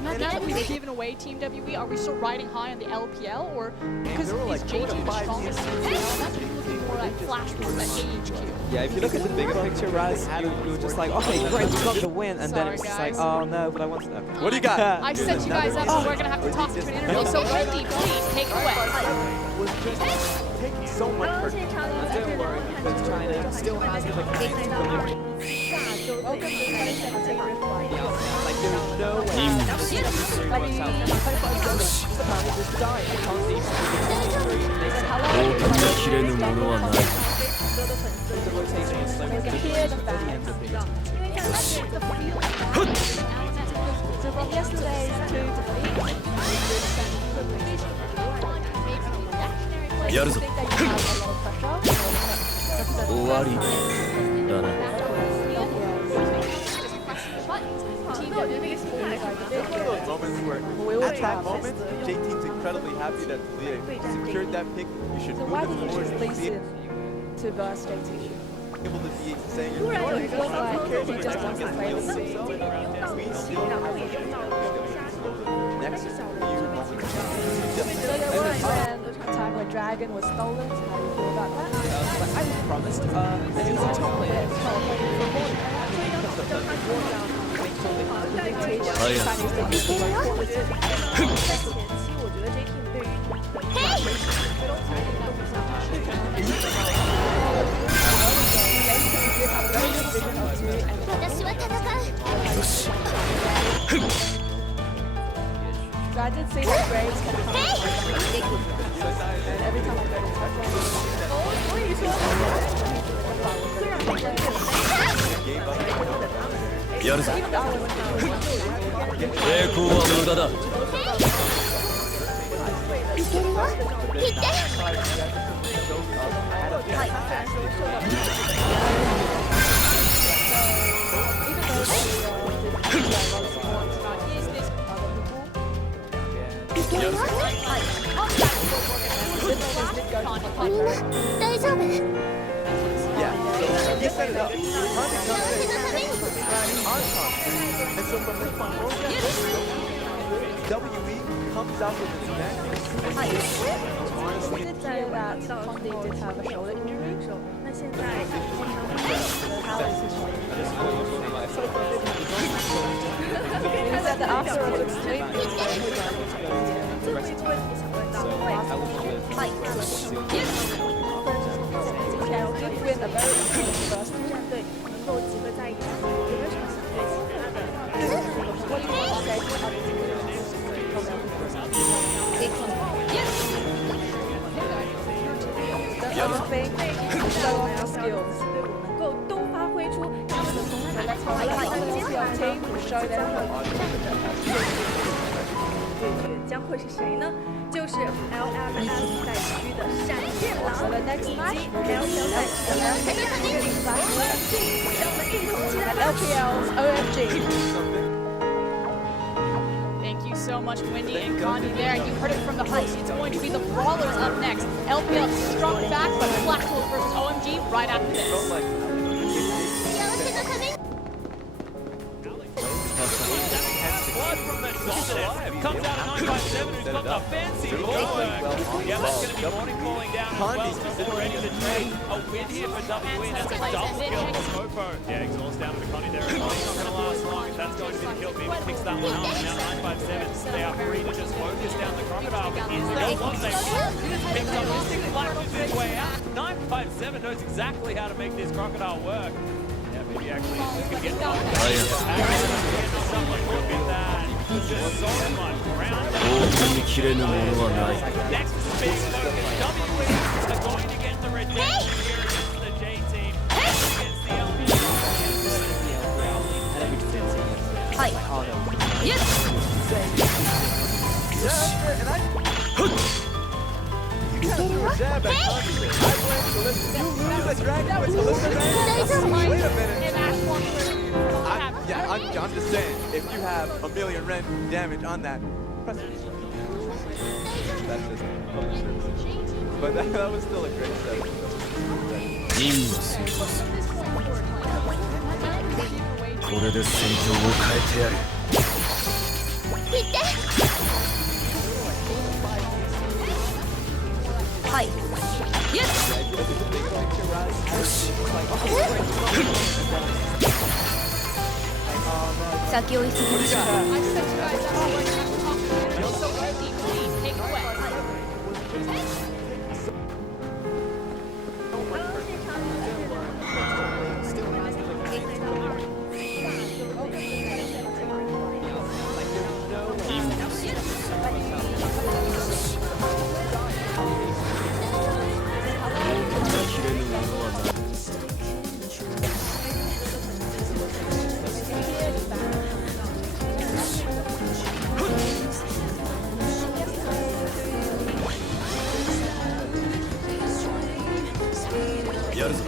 now that we've given away Team WE, are we still riding high on the LPL, or because is JT the strongest team? That's what you're looking for, like flash moves at AHQ. Yeah, if you look at the bigger picture, Raz, you were just like, okay, great, we got the win, and then it's just like, oh no, but I wanted that. What do you got? I set you guys up, so we're gonna have to talk to an interview. So Wendy, please take it away. Was just taking so much pressure. Don't worry, because China still has the like, like there's no way. From yesterday's やるぞ終わりだな Moments where, at that moment, JT's incredibly happy that Talia secured that pick. You should move it forward and see it. to verse JT? Able to be saying it. It feels like he just wants to play the scene. We still have next few moments. So there was a time where Dragon was stolen, so how do you feel about that? I was promised, and he's a top player. I did see that Graves kind of and every time I go to touch one, やるぞ抵抗は無駄だいけるよ行っていけるよみんな大丈夫 Yeah, so he set it up. Condi comes in on top. And so from this point forward, WE comes out with an advantage. We did say that Condi did have a shoulder injury. He said that after a good sleep, can give win a very easy first. What do you want to say to other The other thing is show off the skills. So let's hope that your team will show them what 对决将会是谁呢？就是 LL 赛区的闪电狼，以及 LL 赛区的蓝黑让我们一同期待 LPL's OMG. Thank you so much, Wendy and Condi there. You heard it from the host. It's going to be the Brawlers up next. LPL struck back, but Black Wolf versus OMG right after this. Comes out at 957, who's got the fancy footwork. Yeah, that's going to be morning falling down as well. Already to trade a win here for WE. That's a double kill for Mopo. Yeah, exhaust down to the Connie there. He's not going to last long if that's going to be the kill. Beaver picks that one up. Now 957 focus down the crocodile, but is that what they want? He just picks up Mystic, flashes his way out. 957 knows exactly how to make this crocodile work. Yeah, maybe actually he could get done. Look at that. Just so much ground. Next is the big focus. WE are going to get the redemption here against the J team. Against the LB. I'm just saying, if you have a million rend damage on that, press it. That's just but that was still a great set. これで戦況を変えてやる。行って。はい。イエス。よし。先を急ぎましょう。やるぞ。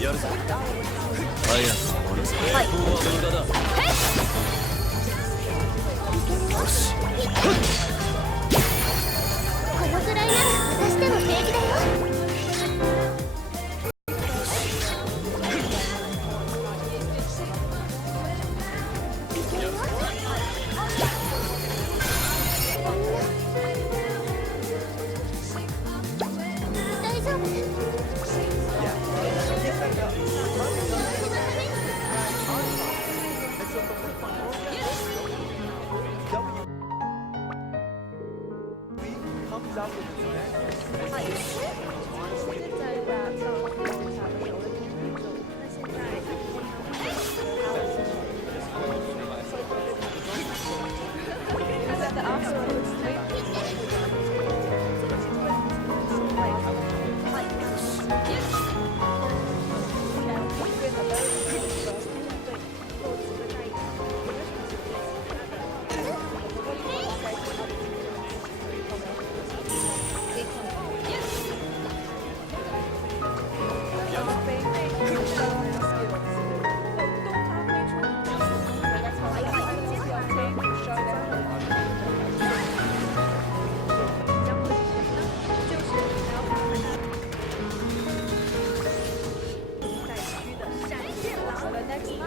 やるぞ。はい。よし。このくらいなら私でも平気だよ。大丈夫。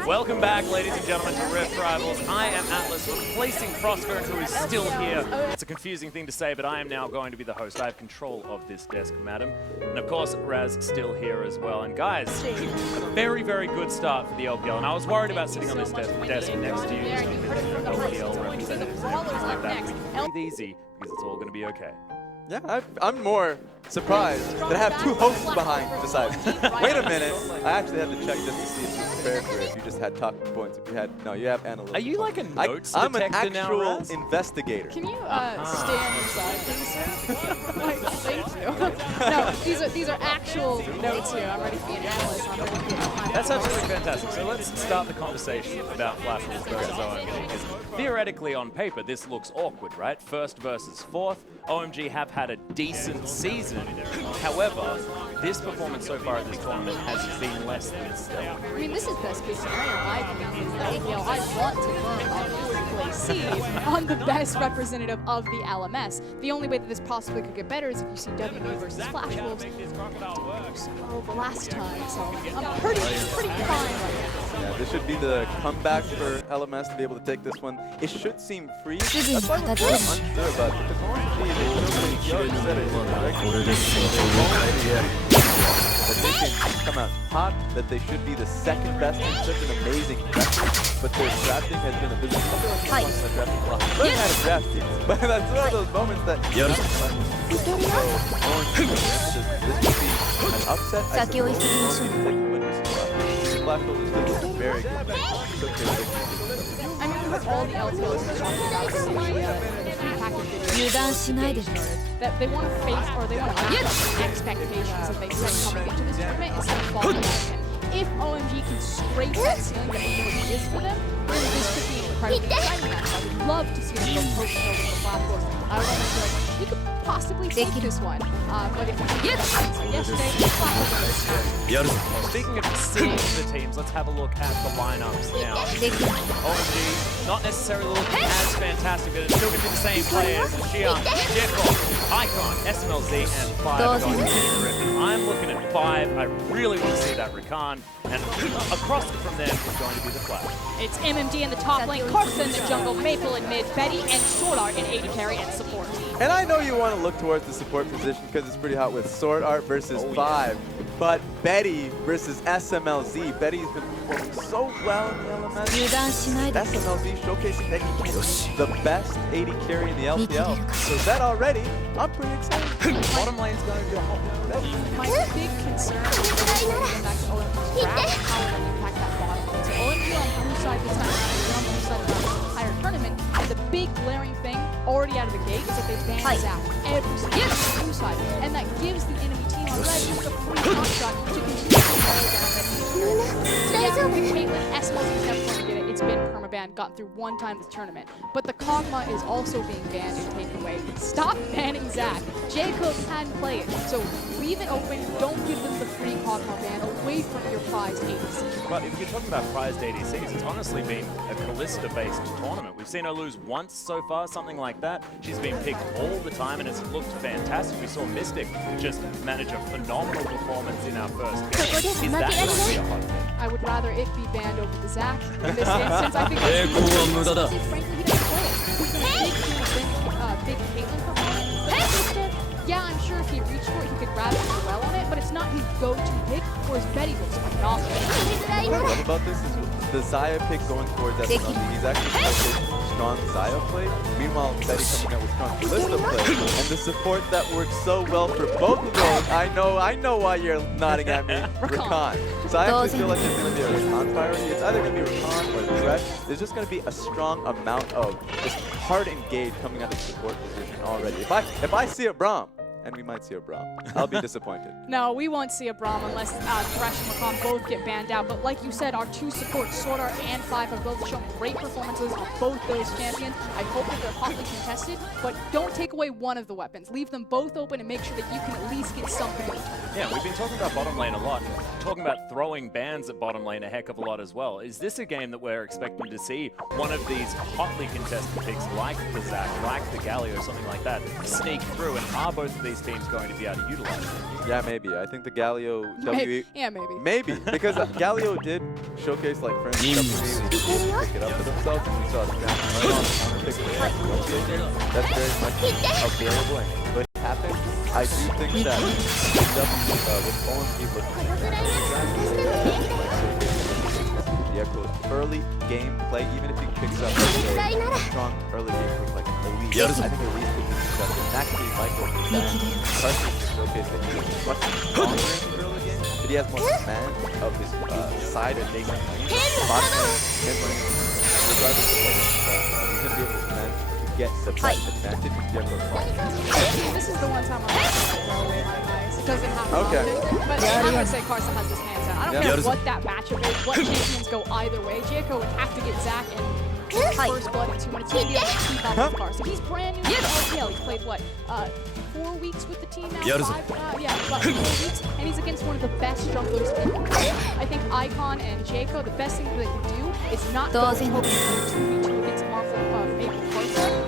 Welcome back, ladies and gentlemen, to Rift Rivals. I am Atlas, replacing Frostgurn, who is still here. It's a confusing thing to say, but I am now going to be the host. I have control of this desk, madam. And of course, Raz still here as well. And guys, very, very good start for the LPL. And I was worried about sitting on this desk next to you, just because LPL representatives and everything like that. Breathe easy, because it's all going to be okay. Yeah, I'm more surprised that I have two hosts behind beside me. Wait a minute. I actually had to check just to see if you prepared for it. If you just had talking points. If you had, no, you have analytics. Are you like a notes I'm an detector now, actual Raz? investigator. Can you stay on your side, please, sir? Like, thank you. No, these are actual notes here. I'm ready to be an analyst. I'm ready to be an That's absolutely fantastic. So let's start the conversation about Flash Wolves versus OMG. Because theoretically, on paper, this looks awkward, right? First versus fourth. OMG have had a decent season. However, this performance so far at this tournament has been less than stellar. I mean, this is best case scenario, in my opinion. I want to burn on fourth place seed on the best representative of the LMS. The only way that this possibly could get better is if you see WB versus Flash Wolves. So the last time, so I'm pretty fine right now. Yeah, this should be the comeback for LMS to be able to take this one. It should seem free. That's why we're kind of unsure about it. Because OMG, you already said it. That they can come out hot, that they should be the second best in such an amazing record, but their drafting has been a bit of a drafting block. Learn how to draft teams, but that's one of those moments that this would be an upset. I suppose Flash Wolves is still very good. I mean, with all the LTLs we're talking about in the prepackaged video, that they want to face or they want to match the expectations that they set coming into this tournament instead of falling back. And if OMG can scrape that ceiling that we know it is for them, then this could be an incredibly exciting match. I would love to see them go toe-to-toe with the Flash Wolves. I would love to feel like we could possibly take this one. But if we can get yesterday, Speaking of seeing the teams, let's have a look at the lineups now. OMG, not necessarily looking as fantastic, but it's still going to be the same players. Xian, Jekov, Icon, SMLZ, and 5 going to be Griffin. I'm looking at 5. I really want to see that Rakan. And across from them is going to be the Flash. It's MMD in the top lane, Carson in the jungle, Maple in mid, Betty and Sword Art in AD carry and support. And I know you want to look towards the support position because it's pretty hot with Sword Art versus 5. But Betty versus SMLZ. Betty's been performing so well in the LMS. SMLZ showcasing that he can the best AD carry in the LPL. So that already, I'm pretty excited. Bottom lane's going to be a hot one. My big concern is going back to OMG's draft, how it will impact that bottom lane. So OMG on blue side this time, on blue side of the entire tournament, and the big glaring thing already out of the gate is that they ban Zach every single blue side. And that gives the enemy team on red just a free contract to continue to narrow down that team. Yeah, Caitlyn, SMLZ's never going to get it. It's been permaban, gotten through one time this tournament. But the Kog'Maw is also being banned and taken away. Stop banning Zach. Jacob can play it. So leave it open. Don't give them the free Kog'Maw ban away from your prized ADCs. But if you're talking about prized ADCs, it's honestly been a Kalista-based tournament. We've seen her lose once so far, something like that. She's been picked all the time, and it's looked fantastic. We saw Mystic just manage a phenomenal performance in our first game. Is that going to be a hot pick? I would rather it be banned over the Zach in this instance. I think that's frankly, he doesn't play it. Big Caitlyn proponent, but Mystic, yeah, I'm sure if he reached for it, he could grab it and do well on it, but it's not his go-to pick, whereas Betty looks phenomenal. What I love about this is the Xayah pick going towards SMLZ. He's actually playing strong Xayah play. Meanwhile, Betty coming out with strong Kalista play. And the support that works so well for both of those. I know why you're nodding at me. Rakan. So I actually feel like it's going to be a Rakan priority. It's either going to be Rakan or Thresh. There's just going to be a strong amount of just hard engage coming out of the support position already. If I see a Braum, and we might see a Braum, I'll be disappointed. No, we won't see a Braum unless Thresh and Rakan both get banned out. But like you said, our two supports, Sword Art and 5, have both shown great performances on both those champions. I hope that they're hotly contested, but don't take away one of the weapons. Leave them both open and make sure that you can at least get something in return. Yeah, we've been talking about bottom lane a lot. Talking about throwing bans at bottom lane a heck of a lot as well. Is this a game that we're expecting to see one of these hotly contested picks like the Zach, like the Galio, or something like that, sneak through? And are both of these teams going to be able to utilize it? Yeah, maybe. I think the Galio Maybe. Yeah, maybe. Maybe, because Galio did showcase like friends WWE pick it up for themselves, and we saw the pick that's very much available and could happen. I do think that with OMG looking Diego's early game play, even if he picks up a strong early game from like Elite, I think Elite could be successful. Naturally, Michael Carson showcased that he is much stronger in his early game, but he has more command of his side and naked lane. Regardless of what he's going to be able to command to get the best advantage with Diego's ball. This is the one time I'm going to throw away my guys. It doesn't happen often, but I'm going to say Carson has his hands down. I don't care what that matchup is, what champions go either way. Diego would have to get Zach and first blood in 2 minutes. He'd be able to keep up with Carson. He's brand new to LPL. He's played, what, 4 weeks with the team now? 5? Yeah, about 4 weeks. And he's against one of the best junglers in the world. I think Icon and Jaco, the best thing that they can do is not go hoping for 2v2 against Maple Carson.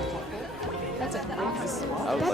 That's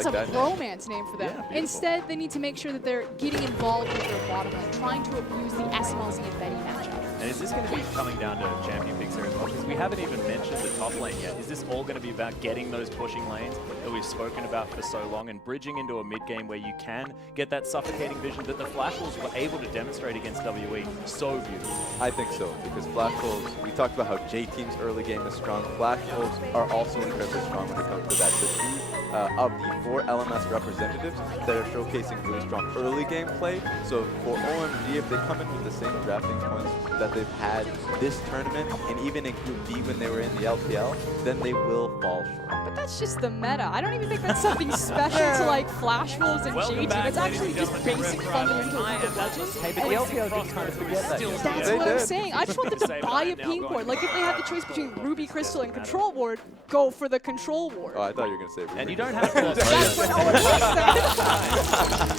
a romance name for them. Yeah, instead, they need to make sure that they're getting involved with their bottom lane, trying to abuse the SMLZ and Betty matchup. And is this going to be coming down to champion picks here as well? Because we haven't even mentioned the top lane yet. Is this all going to be about getting those pushing lanes that we've spoken about for so long and bridging into a mid game where you can get that suffocating vision that the Flash Wolves were able to demonstrate against WE so beautifully? I think so, because Flash Wolves, we talked about how J-Team's early game is strong. Flash Wolves are also incredibly strong when it comes to that. The two of the 4 LMS representatives that are showcasing really strong early game play. So for OMG, if they come in with the same drafting points that they've had this tournament, and even in Group B when they were in the LPL, then they will fall short. But that's just the meta. I don't even think that's something special to like Flash Wolves and J-Team. It's actually just basic fundamental League of Legends. Hey, but the LPL did kind of forget that. That's what I'm saying. I just want them to buy a pink ward. Like if they had the choice between Ruby Crystal and Control Ward, go for the Control Ward. Oh, I thought you were going to say Ruby. And you don't have to... That's what OMG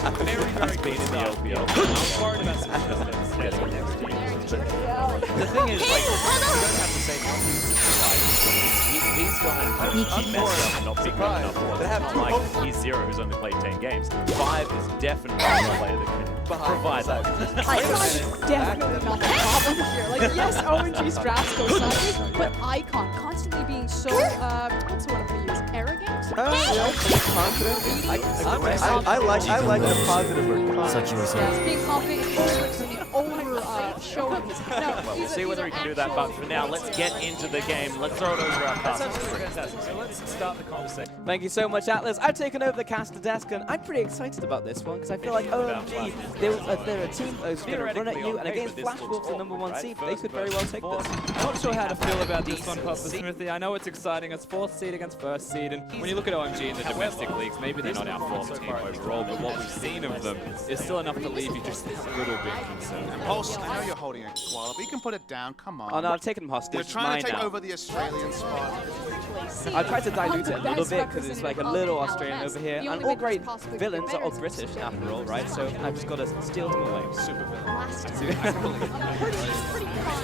said. Very been in the LPL. I'm worried about some of the getting next year. The thing is, like, you don't have to say he's gone messed up and not big enough for it. It's not like he's 0 who's only played 10 games. 5 is definitely a player that can provide that. Icon's definitely not the problem here. Like, yes, OMG's drafts go sideways, but Icon constantly being so, what's the word I'm going to use? Arrogant? Confident. I like the positive word. Yes, being confident, showing his We'll see whether he can do that, but for now, let's get into the game. Let's throw it over our cast. So let's start the conversation. Thank you so much, Atlas. I've taken over the caster desk, and I'm pretty excited about this one because I feel like OMG, they're a team that's going to run at you, and against Flash Wolves, the #1 seed, they could very well take this. I'm not sure how to feel about this one, Papa Smithy. I know it's exciting. It's 4th seed against 1st seed, and when you look at OMG in the domestic leagues, maybe they're not our 4th team overall, but what we've seen of them is still enough to leave you just a little bit concerned. Pulse, I know you're holding a koala, but you can put it down. Come on. Oh no, I've taken them hostage. You're trying to take over the Australian spot. I tried to dilute it a little bit because it's like a little Australian over here, and all great villains are all British after all, right? So I've just got to steal them away. Super villain.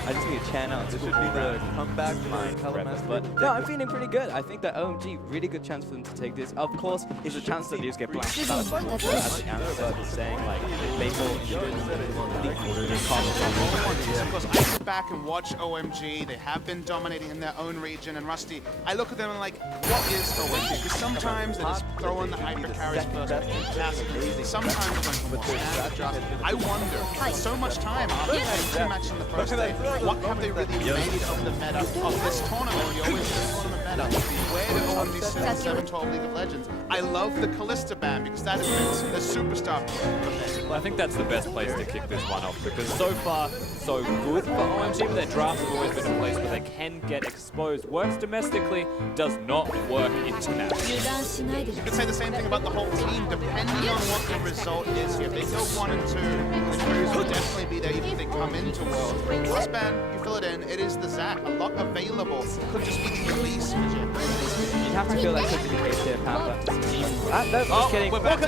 I just need a chair now. This should be the comeback line, but no, I'm feeling pretty good. I think that OMG, really good chance for them to take this. Of course, it's a chance that these get blasted out. As the answer is saying, like, Because I sit back and watch OMG, they have been dominating in their own region, and Rusty, I look at them and like, what is OMG? Because sometimes they just throw in the hyper carries first, sometimes I wonder, so much time after the 2 matches in the first day, what have they really made of the meta of this tournament? You always say tournament meta. Where did OMG sit in 7-12 League of Legends? I love the Callista ban because that has been the superstar. Well, I think that's the best place to kick this one off because so far, so good for OMG, but their drafts have always been a place where they can get exposed. Works domestically, does not work internationally. You could say the same thing about the whole team, depending on what the result is here. If they go 1 and 2, the crews will definitely be there even if they come into Worlds. Last ban, you fill it in, it is the Zach. A lot available. Could just be the release. You'd have to feel that could be the case here, Papa. No, just kidding. We're back to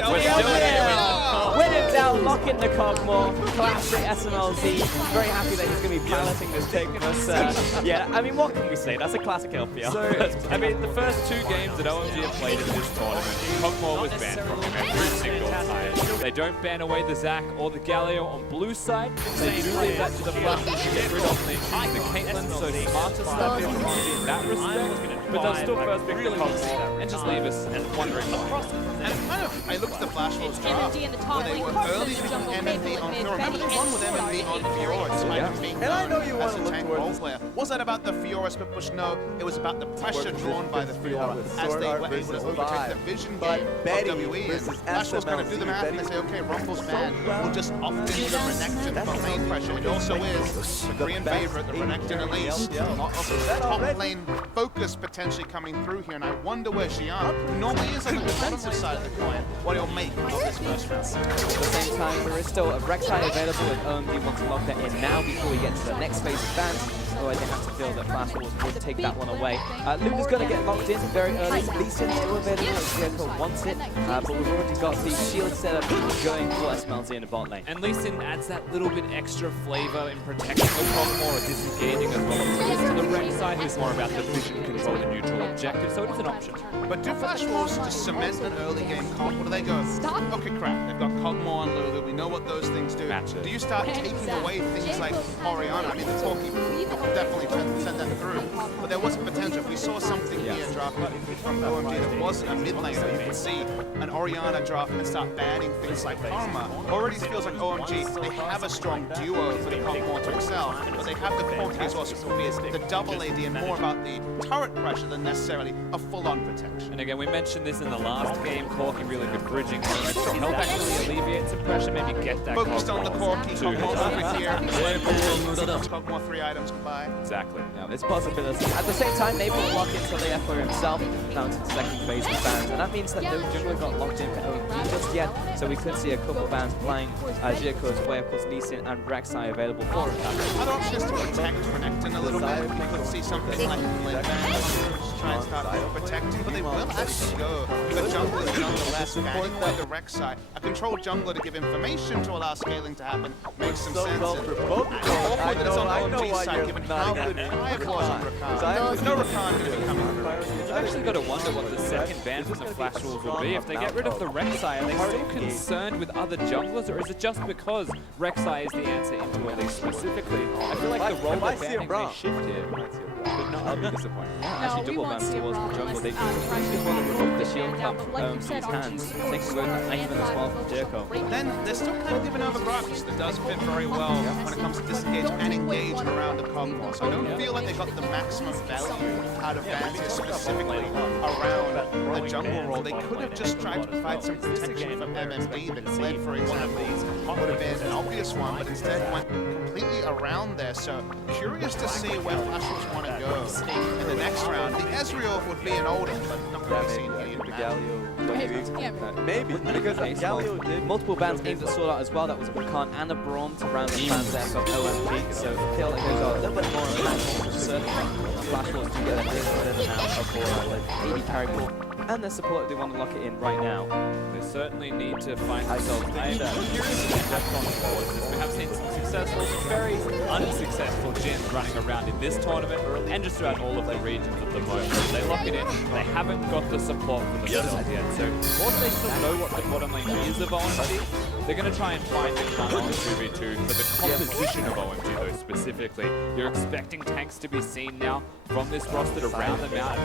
Win it down, lock in the Cogmore, classic SMLZ. Very happy that he's going to be piloting this pick. But yeah, I mean, what can we say? That's a classic LPL. So, I mean, the first 2 games that OMG have played in this tournament, Cogmore was banned from him every single time. They don't ban away the Zac or the Galio on blue side. They do leave that to the Flashes to get rid of. They choose the Caitlyn, so smarter stuff in that respect. But they'll still first pick the Cogmore and just leave us wondering why. And kind of, I looked at the Flash Flash Wolves It's draft, MMD in the top where they lane. were Carson early in the picking jungle, MMD Cable on in Fiora. mid, Remember the Benny one and with Sora MMD on in Fiora, mid. despite Yeah. him being And I know you known wanna as a look tank towards role this. player. Was that about the Fiora split push? No, it was about the pressure drawn by the Fiora as they were able to overtake the vision game of Betty WE. And versus Flash Wolves kind of do the math and they say, okay, Rumble's ban will just opt into the Renekton for lane pressure. It also is the Korean favorite, the Renekton Elise. A lot of top lane focus potentially coming through here, and I wonder where Xian, who normally is on the defensive side of the coin, what he'll make of this first round. At the same time, there is still a Rek'Sai available, and OMG wants to lock that in now before we get to the next phase of bans. Otherwise, they have to feel that Flash Wolves would take that one away. Lulu's going to get locked in very early. Lee Sin's still available if Jericho wants it, but we've already got the shield setup going for SMLZ in the bot lane. And Lee Sin adds that little bit extra flavor in protecting the top more or disengaging as well as to the red side, who's more about the vision control and neutral objective, so it is an option. But do Flash Wolves just cement an early game comp? Or do they go, okay, crap, they've got Kog'Maw and Lulu, we know what those things do. Matches. Do you start taking away things like Orianna? I mean, the talkie definitely sent that through, but there was a potential. If we saw something here drafted from OMG that wasn't a mid laner, you could see an Orianna draft and start banning things like Karma. Already feels like OMG, they have a strong duo for the Kog'Maw to excel, but they have the quality as well, so the double AD and more about the turret pressure than necessarily a full-on protection. And again, we mentioned this in the last game, Corki really good bridging moments to help actually alleviate some pressure, maybe get that Focused on the Corki, Kog'Maw over here. Kog'Maw 3 items goodbye. Exactly. Yeah, it's a possibility. At the same time, maybe we'll lock into Leia for himself down to the second phase of bans, and that means that no jungler got locked in for OMG just yet, so we could see a couple of bans playing Jericho's way, of course, Lee Sin and Rek'Sai available for him. Other option is to protect Renekton a little bit. You could see something like Lin ban, just try and start protecting, but they will actually go the junglers nonetheless, banning away the Rek'Sai. A controlled jungler to give information to allow scaling to happen makes some sense. Awkward that it's on OMG's side, given how good Five was on Rakan. There's no Rakan going to be coming through. You've actually got to wonder what the second ban from the Flash Wolves will be. If they get rid of the Rek'Sai, are they still concerned with other junglers, or is it just because Rek'Sai is the answer into Elise specifically? I feel like the role of banning may shift here. But no, I'll be disappointed. Actually, double bans towards the jungle. They just want to remove the shield cup from his hands, taking away that even as well from Jericho. Then they're still kind of giving over Gragas that does fit very well when it comes to disengage and engage around the Kog'Maw. So I don't feel like they got the maximum value out of Vantage specifically around the jungle role. They could have just tried to provide some protection from MMD. The Kled, for example, would have been an obvious one, but instead went completely around there. So curious to see where Flash Wolves want to go in the next round. The Ezreal would be an old one, but not going to be seen here. Maybe, because Galio did multiple bans aimed at Sword Art as well. That was a Rakan and a Braum to round the bans there from OMG. So I feel like those are a little bit more impactful, certainly. Flash Wolves to get their things in and out of AD carry pool. And their support, they want to lock it in right now. They certainly need to find themselves. I'm curious if they have gone towards this. We have seen some successful, very unsuccessful Jins running around in this tournament and just throughout all of the regions at the moment. They lock it in, they haven't got the support for themselves yet. So, whilst they still know what the bottom lane is of OMG, they're going to try and find the cut on 2v2 for the composition of OMG, though, specifically. You're expecting tanks to be seen now from this roster to round them out.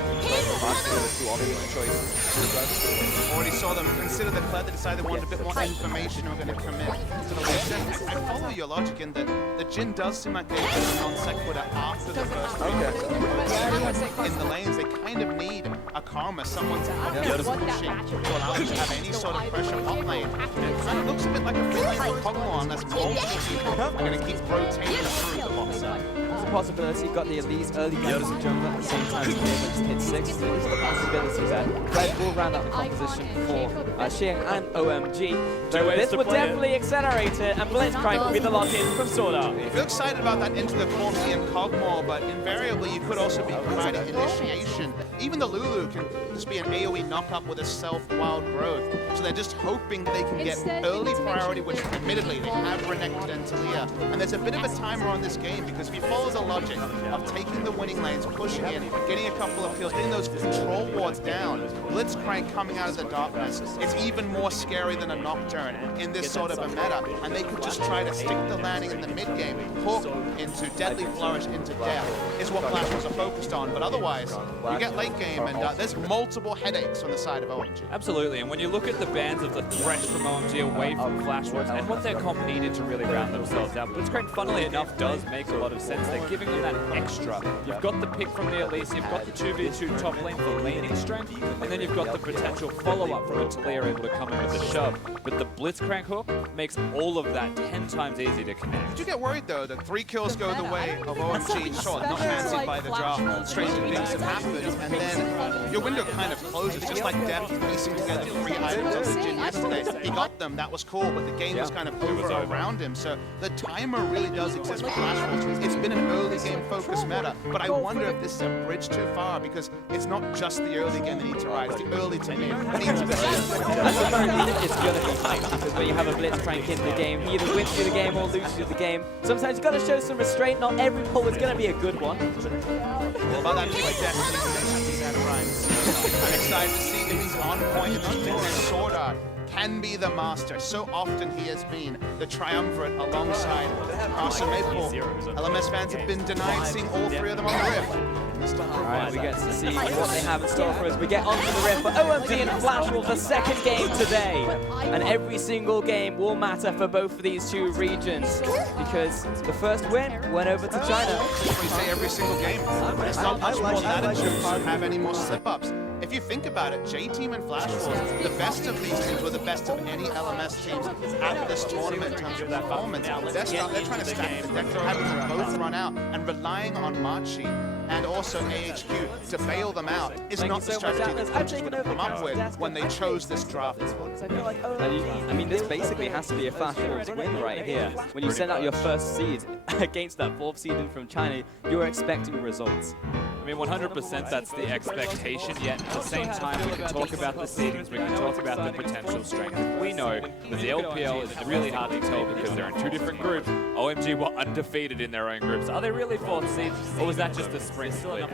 Already saw them consider the Kled. They decided they wanted a bit more information and were going to commit to the lane. I follow your logic in that the Jin does seem like they get a non-sequitur after the first round. In the lanes, they kind of need a Karma, someone to help them pushing to allow them to have any sort of pressure bot lane. It kind of looks a bit like a free lane for Kog'Maw unless multiple people are going to keep rotating through the bot side. There's a possibility. Got the Elise early game as a jungler at the same time as Clear, just hit 6. So there's a possibility there. Red will round out the composition for Xiang and OMG. So this will definitely accelerate it, and Blitzcrank will be the lock-in from Sword Art. If you're excited about that into the Corki and Kog'Maw, but invariably you could also be providing initiation. Even the Lulu can just be an AoE knock-up with a self-wild growth. So they're just hoping they can get early priority, which admittedly they have Renekton and Talia. And there's a bit of a timer on this game because if you follow the logic of taking the winning lanes, pushing in, getting a couple of kills, getting those control wards down, Blitzcrank coming out of the darkness. It's even more scary than a Nocturne in this sort of a meta, and they could just try to stick the landing in the mid-game, hook into Deadly Flourish, into death, is what Flash Wolves are focused on. But otherwise, you get late game, and there's multiple headaches on the side of OMG. Absolutely, and when you look at the bans of the threat from OMG away from Flash Wolves and what their comp needed to really round themselves out, Blitzcrank, funnily enough, does make a lot of sense. They're giving them that extra. You've got the pick from the Elise, you've got the 2v2 top lane for laning strength, and then you've got the potential follow-up from a Talia able to come in with the shove. But the Blitzcrank hook makes all of that 10 times easier to connect. Did you get worried, though, that 3 kills go the way of OMG? Sure, not fancied by the draft, stranger things have happened, and then your window kind of closes, just like Death piecing together 3 items on Jin yesterday. He got them, that was cool, but the game was kind of over around him, so the timer really does exist for Flash Wolves. It's been an early game focused meta, but I wonder if this is a bridge too far, because it's not just the early game that needs to rise, it's the early to mid. It's going to be tight, because when you have a Blitzcrank in the game, he either wins through the game or loses through the game. Sometimes you've got to show some restraint, not every pull is going to be a good one. Well, about that pick of Destiny, I'm excited to see if he's on point, if he thinks Sword Art can be the master. So often he has been the triumvirate alongside Arson Maple. LMS fans have been denied seeing all 3 of them on the Rift. Alright, we get to see what they have in store for us. We get onto the Rift for OMG and Flash Wolves, the second game today. And every single game will matter for both of these 2 regions, because the first win went over to China. We say every single game. It's not much more latitude to have any more slip-ups. If you think about it, J-Team and Flash Wolves, the best of these teams were the best of any LMS teams at this tournament in terms of performance. They're trying to stack the deck, having them both run out, and relying on Machi and also AHQ to bail them out is not the strategy that coaches would have come up with when they chose this draft. I mean, this basically has to be a Flash Wolves win right here. When you send out your first seed against that 4th seed in from China, you're expecting results. I mean, 100% that's the expectation, yet at the same time we can talk about the seedings, we can talk about the potential strength. We know that the LPL is really hard to tell because they're in 2 different groups. OMG were undefeated in their own groups. Are they really 4th seed, or was that just a sprint split?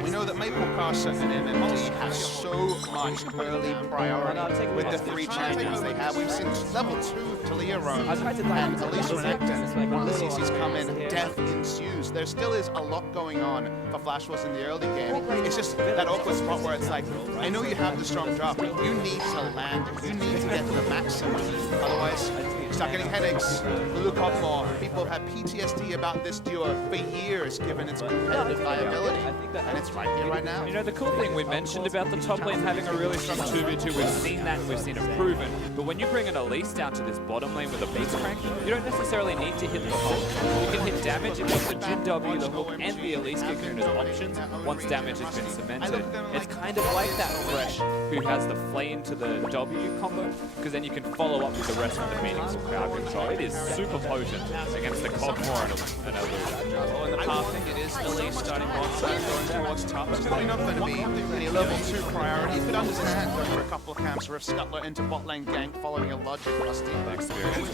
We know that Maple Casa and MMD have so much early priority with the 3 champions they have. We've seen level 2 Talia roam and Elise Renekton. When the CC's come in, death ensues. There still is a lot going on for Flash Wolves in the early game. It's just that awkward spot where it's like, I know you have the strong draft, but you need to land. You need to get to the maximum. Otherwise, you start getting headaches. Look up more. People have PTSD about this duo for years, given its competitive viability. And it's right here, right now. You know, the cool thing we mentioned about the top lane having a really strong 2v2, we've seen that and we've seen it proven. But when you bring an Elise down to this bottom lane with a Blitzcrank, you don't necessarily need to hit the hook. You can hit damage if it's the Jin W, the hook, and the Elise get given as options once damage has been cemented. It's kind of like that Thresh who has the flame to the W combo, because then you can follow up with the rest of the meaningful crowd control. It is super potent against the Cogmore and Elise. Well, in the path, it is Elise starting bot side, going towards top. It's probably not going to be any level 2 priority. You could understand going for a couple of camps, Rift Scuttler into bot lane gank, following a logic Rusty experience.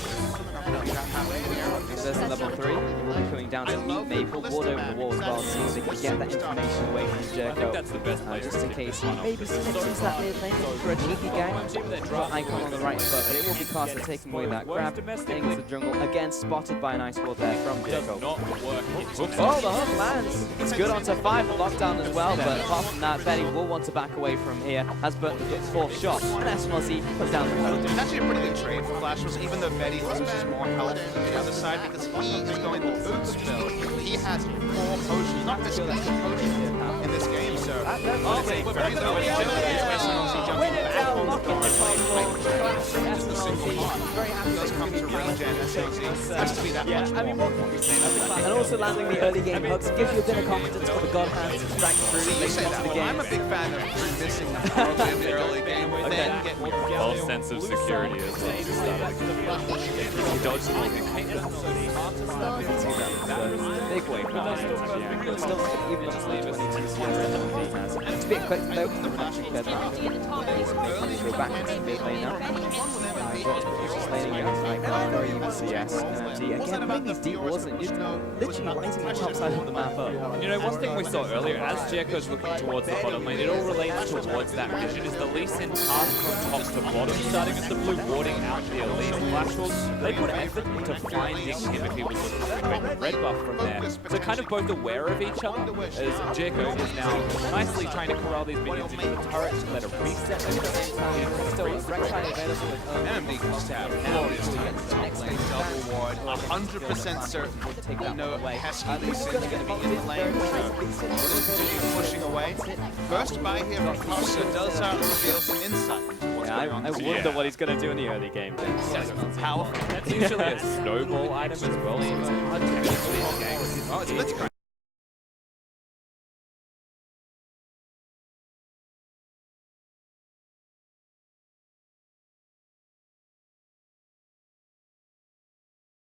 There's a level 3 coming down to meet Maple, ward over the wall as well, see if they can get that information away from Jericho. I think that's the best place just in case he maybe sees that mid lane for a cheeky gang. Got Icon on the right foot, but it will be Carter taking away that grab, getting into the jungle, again spotted by a nice ward there from Jericho. Oh, the hook lands! It's good onto 5 lockdown as well, but apart from that, Betty will want to back away from here, has burnt the 4th shot, and SMLZ puts down the hook. It's actually a pretty good trade for Flash Wolves, even though Betty loses more health to the other side, because he is going to boots build. He has 4 potions, not this big potion in this game, so it's a very low agility. SMLZ jumps back on the guard, into the single pot. He does come to regen, SMLZ has to be that much more. I mean, what can we say? And also landing the early game hooks gives you a bit of confidence for the God Hands to strike through late into the game. I'm a big fan of missing the early game, but then get false sense of security as well. He dodged something. Big wave for that. Still, even though it's late, 22 CR has. To be expected though, go back into the mid lane now. Just laning out like very even CS and MMG. Again, playing these deep walls and you're literally lighting the top side of the map up. And you know, one thing we saw earlier, as Jericho's looking towards the bottom lane, it all relates towards that vision. Is the Lee Sin path from top to bottom, starting with the blue warding out the elite flash walls. They put effort into finding him if he was looking to create the red buff from there. So kind of both aware of each other, as Jericho is now nicely trying to corral these minions into the turret to let a reset at the same time. Still, Rek'Sai available at home. MMD can stab glorious time. Top lane double ward, 100% certain. You know, Pesky Lee Sin's going to be in lane, so we'll continue pushing away. First buy here from Pulsar does reveal some insight into what's going on. I wonder what he's going to do in the early game. Powerful. That's usually a snowball item as well, so it's hard to actually Oh, it's Blitzcrank.